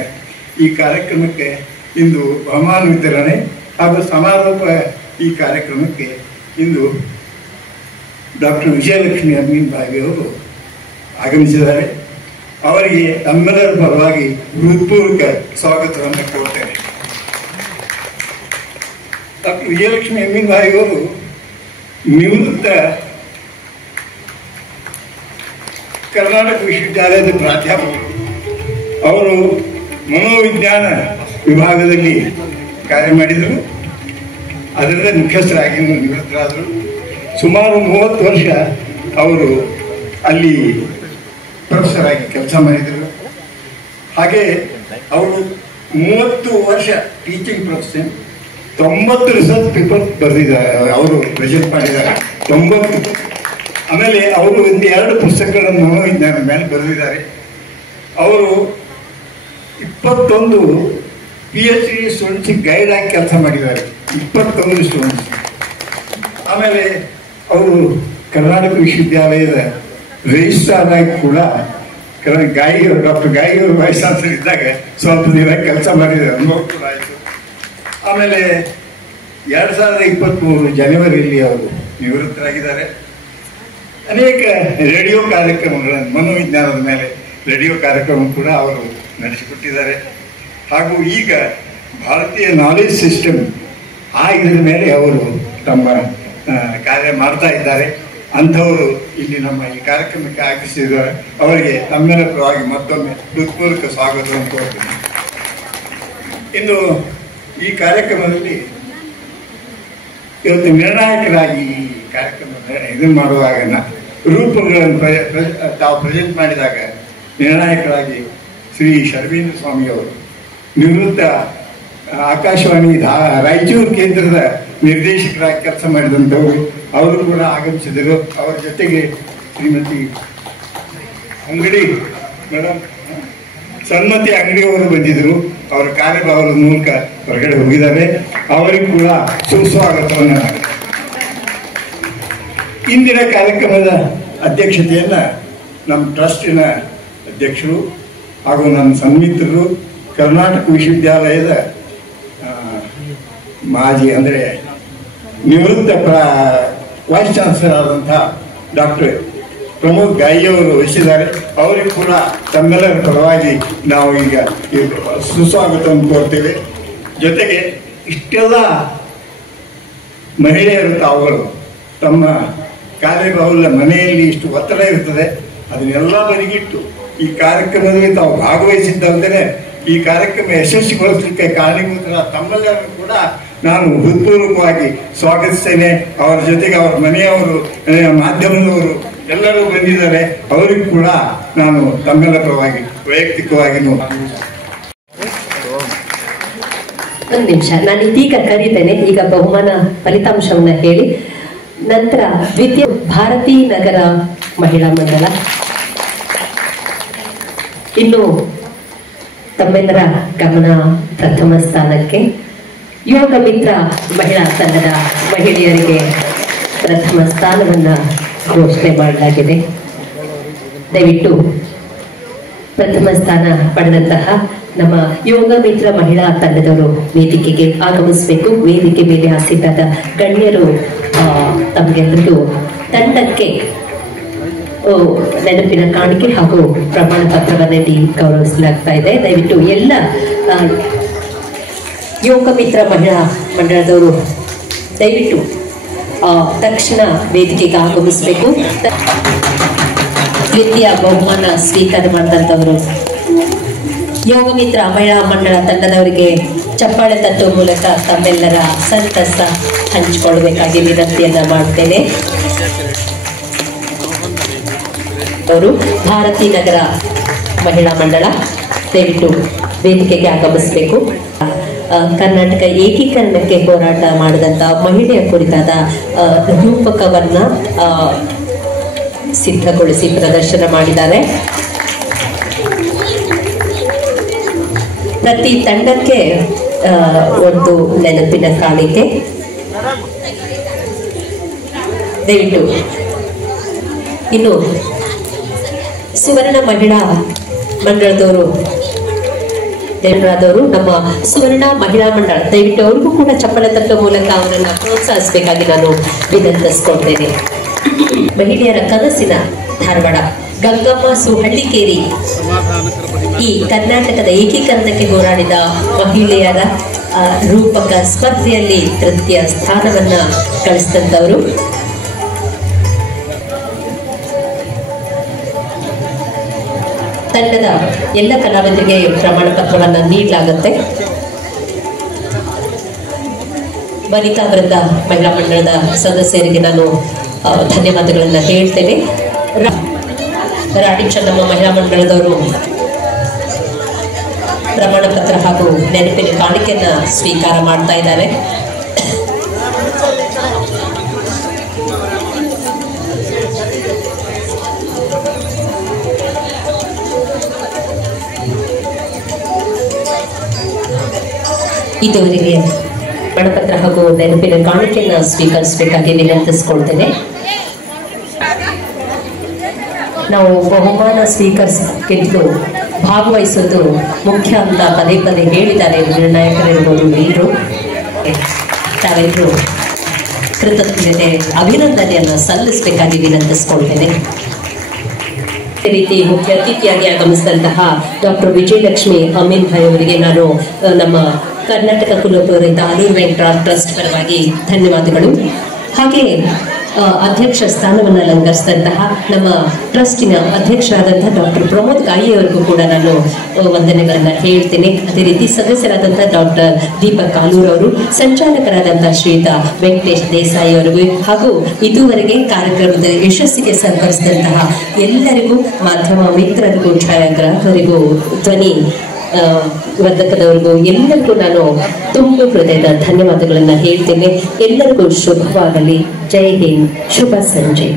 ಈ ಕಾರ್ಯಕ್ರಮಕ್ಕೆ ಇಂದು ಬಹುಮಾನ ವಿತರಣೆ ಹಾಗೂ ಸಮಾರೋಪ ಈ ಕಾರ್ಯಕ್ರಮಕ್ಕೆ ಇಂದು ಡಾಕ್ಟರ್ ವಿಜಯಲಕ್ಷ್ಮಿ ಅಮೀನ್ ಭಾವಿ ಅವರು ಆಗಮಿಸಿದ್ದಾರೆ. ಅವರಿಗೆ ತಮ್ಮೆಲ್ಲರ ಪರವಾಗಿ ಹೃತ್ಪೂರ್ವಕ ಸ್ವಾಗತವನ್ನು ಕೋರ್ತೇನೆ. ಡಾಕ್ಟರ್ ವಿಜಯಲಕ್ಷ್ಮಿ ಅಮೀನ್ ಭಾವಿ ಅವರು ನಿವೃತ್ತ ಕರ್ನಾಟಕ ವಿಶ್ವವಿದ್ಯಾಲಯದ ಪ್ರಾಧ್ಯಾಪಕರು. ಅವರು ಮನೋವಿಜ್ಞಾನ ವಿಭಾಗದಲ್ಲಿ ಕಾರ್ಯ ಮಾಡಿದರು. ಅದರಿಂದ ಮುಖ್ಯಸ್ಥರಾಗಿ ನಿವೃತ್ತರಾದರು. ಸುಮಾರು 30 ವರ್ಷ ಅವರು ಅಲ್ಲಿ ಪ್ರೊಫೆಸರ್ ಆಗಿ ಕೆಲಸ ಮಾಡಿದರು. ಹಾಗೆ ಅವರು 30 ವರ್ಷ ಟೀಚಿಂಗ್ ಪ್ರೊಫೆಷನ್, 90 ರಿಸರ್ಚ್ ಪೇಪರ್ ಬರೆದಿದ್ದಾರೆ, ಅವರು ಪ್ರೆಸೆಂಟ್ ಮಾಡಿದ್ದಾರೆ 90. ಆಮೇಲೆ ಅವರು 2 ಪುಸ್ತಕಗಳನ್ನು ಮನೋವಿಜ್ಞಾನ ಮೇಲೆ ಬರೆದಿದ್ದಾರೆ. ಅವರು 21 PhD ಸ್ಟೂಡೆಂಟ್ಸಿಗೆ ಗೈಡ್ ಆಗಿ ಕೆಲಸ ಮಾಡಿದ್ದಾರೆ, 21 ಸ್ಟೂಡೆಂಟ್ಸ್. ಆಮೇಲೆ ಅವರು ಕರ್ನಾಟಕ ವಿಶ್ವವಿದ್ಯಾಲಯದ ರಿಜಿಸ್ಟ್ರಾರ್ ಆಗಿ ಕೂಡ ಡಾಕ್ಟರ್ ಗಾಯಿಯವರು ವೈಸ್ ಚಾನ್ಸಲರ್ ಇದ್ದಾಗ ಸ್ವಲ್ಪ ದಿನ ಕೆಲಸ ಮಾಡಿದ್ದಾರೆ, ಅನುಭವ ಕೂಡ ಆಯಿತು. ಆಮೇಲೆ 2023 ಜನವರಿಯಲ್ಲಿ ಅವರು ನಿವೃತ್ತರಾಗಿದ್ದಾರೆ. ಅನೇಕ ರೇಡಿಯೋ ಕಾರ್ಯಕ್ರಮಗಳನ್ನು ಮನೋವಿಜ್ಞಾನದ ಮೇಲೆ ರೇಡಿಯೋ ಕಾರ್ಯಕ್ರಮ ಕೂಡ ಅವರು ನಡೆಸಿಕೊಟ್ಟಿದ್ದಾರೆ. ಹಾಗೂ ಈಗ ಭಾರತೀಯ ನಾಲೆಜ್ ಸಿಸ್ಟಮ್ ಇದರ ಮೇಲೆ ಅವರು ತಮ್ಮ ಕಾರ್ಯ ಮಾಡ್ತಾ ಇದ್ದಾರೆ. ಅಂಥವರು ಇಲ್ಲಿ ನಮ್ಮ ಈ ಕಾರ್ಯಕ್ರಮಕ್ಕೆ ಆಗಮಿಸಿದ್ದಾರೆ. ಅವರಿಗೆ ತಮ್ಮೆಲ್ಲ ಪರವಾಗಿ ಮತ್ತೊಮ್ಮೆ ಹೃತ್ಪೂರ್ವಕ ಸ್ವಾಗತವನ್ನು ಕೋರುತ್ತೇನೆ. ಇನ್ನು ಈ ಕಾರ್ಯಕ್ರಮದಲ್ಲಿ ಇವತ್ತು ನಿರ್ಣಾಯಕರಾಗಿ ಈ ಕಾರ್ಯಕ್ರಮ ಇದನ್ನು ಮಾಡುವಾಗ ರೂಪಗಳನ್ನು ತಾವು ಪ್ರೆಸೆಂಟ್ ಮಾಡಿದಾಗ ನಿರ್ಣಾಯಕರಾಗಿ ಶ್ರೀ ಶರ್ವೇಂದ್ರ ಸ್ವಾಮಿ ಅವರು, ನಿವೃತ್ತ ಆಕಾಶವಾಣಿ ರಾಯಚೂರು ಕೇಂದ್ರದ ನಿರ್ದೇಶಕರಾಗಿ ಕೆಲಸ ಮಾಡಿದಂಥವರು, ಅವರು ಕೂಡ ಆಗಮಿಸಿದರು. ಅವರ ಜೊತೆಗೆ ಶ್ರೀಮತಿ ಅಂಗಡಿ ಮೇಡಮ್ ಸನ್ಮತಿ ಅಂಗಡಿಯವರು ಬಂದಿದ್ದರು. ಅವರ ಕಾರ್ಯಭಾವದ ಮೂಲಕ ಹೊರಗಡೆ ಹೋಗಿದ್ದಾರೆ. ಅವರಿಗೂ ಕೂಡ ಸುಸ್ವಾಗತವನ್ನು. ಇಂದಿನ ಕಾರ್ಯಕ್ರಮದ ಅಧ್ಯಕ್ಷತೆಯನ್ನು ನಮ್ಮ ಟ್ರಸ್ಟಿನ ಅಧ್ಯಕ್ಷರು ಹಾಗೂ ನನ್ನ ಸನ್ಮಿತ್ರರು, ಕರ್ನಾಟಕ ವಿಶ್ವವಿದ್ಯಾಲಯದ ಮಾಜಿ ಅಂದರೆ ನಿವೃತ್ತ ವೈಸ್ ಚಾನ್ಸಲರ್ ಆದಂಥ ಡಾಕ್ಟರ್ ಪ್ರಮೋದ್ ಗಾಯಿಯವರು ವಹಿಸಿದ್ದಾರೆ. ಅವರಿಗೂ ಕೂಡ ತಮ್ಮೆಲ್ಲರ ಪರವಾಗಿ ನಾವು ಈಗ ಸುಸ್ವಾಗತವನ್ನು ಕೋರ್ತೇವೆ. ಜೊತೆಗೆ ಇಷ್ಟೆಲ್ಲ ಮಹಿಳೆಯರು ತಾವುಗಳು ತಮ್ಮ ಕಾರ್ಯಬಹುಲ ಮನೆಯಲ್ಲಿ ಇಷ್ಟು ಒತ್ತಡ ಇರ್ತದೆ, ಅದನ್ನೆಲ್ಲ ಬದಿಗಿಟ್ಟು ಈ ಕಾರ್ಯಕ್ರಮದಲ್ಲಿ ತಾವು ಭಾಗವಹಿಸಿದ್ದಲ್ಲದೆ ಈ ಕಾರ್ಯಕ್ರಮ ಯಶಸ್ವಿಗೊಳಿಸಲಿಕ್ಕೆ ಕಾರಣೀಭೂತರ ತಮ್ಮೆಲ್ಲರೂ ಕೂಡ ನಾನು ಹೃತ್ಪೂರ್ವಕವಾಗಿ ಸ್ವಾಗತಿಸ್ತೇನೆ. ಅವರ ಜೊತೆಗೆ ಅವರ ಮನೆಯವರು, ಮಾಧ್ಯಮದವರು ಎಲ್ಲರೂ ಬಂದಿದ್ದಾರೆ. ಅವರಿಗೂ ಕೂಡ ನಾನು ತಮ್ಮೆಲ್ಲ ಪರವಾಗಿ ವೈಯಕ್ತಿಕವಾಗಿ ಒಂದು ನಿಮಿಷ, ನಾನು ಇದೀಗ ಕರೀತೇನೆ. ಈಗ ಬಹುಮಾನ ಫಲಿತಾಂಶವನ್ನ ಹೇಳಿ ನಂತರ ದ್ವಿತೀಯ ಭಾರತೀ ನಗರ ಮಹಿಳಾ ಮಂಡಲ, ಇನ್ನು ತಮ್ಮೆಲ್ಲರ ಗಮನ ಪ್ರಥಮ ಸ್ಥಾನಕ್ಕೆ ಯೋಗ ಮಿತ್ರ ಮಹಿಳಾ ತಂಡದ ಮಹಿಳೆಯರಿಗೆ ಪ್ರಥಮ ಸ್ಥಾನವನ್ನ ಘೋಷಣೆ ಮಾಡಲಾಗಿದೆ. ದಯವಿಟ್ಟು ಪ್ರಥಮ ಸ್ಥಾನ ಪಡೆದಂತಹ ನಮ್ಮ ಯೋಗ ಮಿತ್ರ ಮಹಿಳಾ ತಂಡದವರು ವೇದಿಕೆಗೆ ಆಗಮಿಸಬೇಕು. ವೇದಿಕೆ ಮೇಲೆ ಆಸೀನಾದ ಗಣ್ಯರು ತಮಗೆಲ್ಲರಿಗೂ ತಂಡಕ್ಕೆ ನೆನಪಿನ ಕಾಣಿಕೆ ಹಾಗೂ ಪ್ರಮಾಣ ಪತ್ರವನ್ನು ನೀಡಿ ಗೌರವಿಸಲಾಗ್ತಾ ಇದೆ. ದಯವಿಟ್ಟು ಎಲ್ಲ ಯೋಗ ಮಿತ್ರ ಮಹಿಳಾ ಮಂಡಳದವರು ದಯವಿಟ್ಟು ತಕ್ಷಣ ವೇದಿಕೆಗೆ ಆಗಮಿಸಬೇಕು. ದ್ವಿತೀಯ ಬಹುಮಾನ ಸ್ವೀಕಾರ ಮಾಡಿದಂಥವರು ಯೋಗ ಮಿತ್ರ ಮಹಿಳಾ ಮಂಡಳ ತಂಡದವರಿಗೆ ಚಪ್ಪಾಳೆ ತಟ್ಟುವ ಮೂಲಕ ತಮ್ಮೆಲ್ಲರ ಸಂತಸ ಹಂಚಿಕೊಳ್ಳಬೇಕಾಗಿ ವಿನಂತಿಯನ್ನ ಮಾಡ್ತೇನೆ. ಅವರು ಭಾರತೀ ನಗರ ಮಹಿಳಾ ಮಂಡಳ ದಯವಿಟ್ಟು ವೇದಿಕೆಗೆ ಆಗಮಿಸಬೇಕು. ಕರ್ನಾಟಕ ಏಕೀಕರಣಕ್ಕೆ ಹೋರಾಟ ಮಾಡಿದಂತ ಮಹಿಳೆಯ ಕುರಿತಾದ ರೂಪಕವನ್ನ ಸಿದ್ಧಗೊಳಿಸಿ ಪ್ರದರ್ಶನ ಮಾಡಿದ್ದಾರೆ. ಪ್ರತಿ ತಂಡಕ್ಕೆ ಒಂದು ನೆನಪಿನ ಕಾಣಿಕೆ. ದಯವಿಟ್ಟು ಇನ್ನು ಸುವರ್ಣ ಮಹಿಳಾ ಮಂಡಳದವರು ನಮ್ಮ ಸುವರ್ಣ ಮಹಿಳಾ ಮಂಡಳ ದಯವಿಟ್ಟು ಅವ್ರಿಗೂ ಕೂಡ ಚಪ್ಪಳ ತಟ್ಟುವ ಮೂಲಕ ಅವರನ್ನ ಪ್ರೋತ್ಸಾಹಿಸಬೇಕಾಗಿ ನಾನು ವಿನಂತಿಸಿಕೊಳ್ತೇನೆ. ಮಹಿಳೆಯರ ಕನಸಿನ ಧಾರವಾಡ ಗಂಗಮ್ಮ ಸುಹಳ್ಳಿಕೇರಿ ಈ ಕರ್ನಾಟಕದ ಏಕೀಕರಣಕ್ಕೆ ಹೋರಾಡಿದ ಮಹಿಳೆಯರ ರೂಪಕ ಸ್ಪರ್ಧೆಯಲ್ಲಿ ತೃತೀಯ ಸ್ಥಾನವನ್ನ ಗಳಿಸಿದಂತವರು. ತಂಡದ ಎಲ್ಲ ಕಲಾವಿದರಿಗೆ ಪ್ರಮಾಣ ಪತ್ರವನ್ನು ನೀಡಲಾಗುತ್ತೆ. ವನಿತಾ ವೃಂದ ಮಹಿಳಾ ಮಂಡಳದ ಸದಸ್ಯರಿಗೆ ನಾನು ಧನ್ಯವಾದಗಳನ್ನು ಹೇಳ್ತೇನೆ. ರಾಣಿ ಚೆನ್ನಮ್ಮ ಮಹಿಳಾ ಮಂಡಳದವರು ಪ್ರಮಾಣ ಪತ್ರ ಹಾಗೂ ನೆನಪಿನ ಕಾಣಿಕೆಯನ್ನ ಸ್ವೀಕಾರ ಮಾಡ್ತಾ ಇದ್ದಾರೆ. ಇದುವರೆಗೆ ಪ್ರಮಾಣಪತ್ರ ಹಾಗೂ ನೆನಪಿನ ಕಾಣಿಕೆಯನ್ನ ಸ್ವೀಕರಿಸಬೇಕಾಗಿ ವಿನಂತಿಸಿಕೊಳ್ತೇನೆ. ನಾವು ಬಹುಮಾನ ಸ್ವೀಕರಿಸಕ್ಕಿಂತ ಭಾಗವಹಿಸೋದು ಮುಖ್ಯ ಅಂತ ಪದೇ ಪದೇ ಹೇಳಿದ್ದಾರೆ ನಿರ್ಣಾಯಕರಿರ್ಬೋದು ಎಲ್ಲರೂ. ತಾವೆಲ್ಲರೂ ಕೃತಜ್ಞತೆ ಅಭಿನಂದನೆಯನ್ನು ಸಲ್ಲಿಸಬೇಕಾಗಿ ವಿನಂತಿಸಿಕೊಳ್ತೇನೆ. ಅದೇ ರೀತಿ ಮುಖ್ಯ ಅತಿಥಿಯಾಗಿ ಆಗಮಿಸಿದಂತಹ ಡಾಕ್ಟರ್ ವಿಜಯಲಕ್ಷ್ಮಿ ಅಮೀನ್ ಭಾಯ್ ಅವರಿಗೆ ನಾನು ನಮ್ಮ ಕರ್ನಾಟಕ ಕುಲಪುರದ ಆಲೂರು ವೆಂಕಟರಾವ್ ಟ್ರಸ್ಟ್ ಪರವಾಗಿ ಧನ್ಯವಾದಗಳು. ಹಾಗೆ ಅಧ್ಯಕ್ಷ ಸ್ಥಾನವನ್ನು ಅಲಂಕರಿಸಿದಂತಹ ನಮ್ಮ ಟ್ರಸ್ಟಿನ ಅಧ್ಯಕ್ಷರಾದಂತಹ ಡಾಕ್ಟರ್ ಪ್ರಮೋದ್ ಗಾಯಿ ಅವರಿಗೂ ಕೂಡ ನಾನು ವಂದನೆಗಳನ್ನ ಹೇಳ್ತೇನೆ. ಅದೇ ರೀತಿ ಸದಸ್ಯರಾದಂತಹ ಡಾಕ್ಟರ್ ದೀಪಕ್ ಕಾಲೂರ್ ಅವರು, ಸಂಚಾಲಕರಾದಂತಹ ಶ್ರೀಯುತ ವೆಂಕಟೇಶ್ ದೇಸಾಯಿ ಅವರಿಗೂ ಹಾಗೂ ಇದುವರೆಗೆ ಕಾರ್ಯಕ್ರಮದ ಯಶಸ್ಸಿಗೆ ಸಹಕರಿಸಿದಂತಹ ಎಲ್ಲರಿಗೂ, ಮಾಧ್ಯಮ ಮಿತ್ರರಿಗೂ, ಛಾಯಾಗ್ರಾಹಕರಿಗೂ, ಧ್ವನಿ ವರ್ಧಕದವರಿಗೂ ಎಲ್ಲರಿಗೂ ನಾನು ತುಂಬ ಹೃದಯದ ಧನ್ಯವಾದಗಳನ್ನ ಹೇಳ್ತೇನೆ. ಎಲ್ಲರಿಗೂ ಶುಭವಾಗಲಿ. ಜೈ ಹಿಂದ್, ಶುಭ ಸಂಜೆ.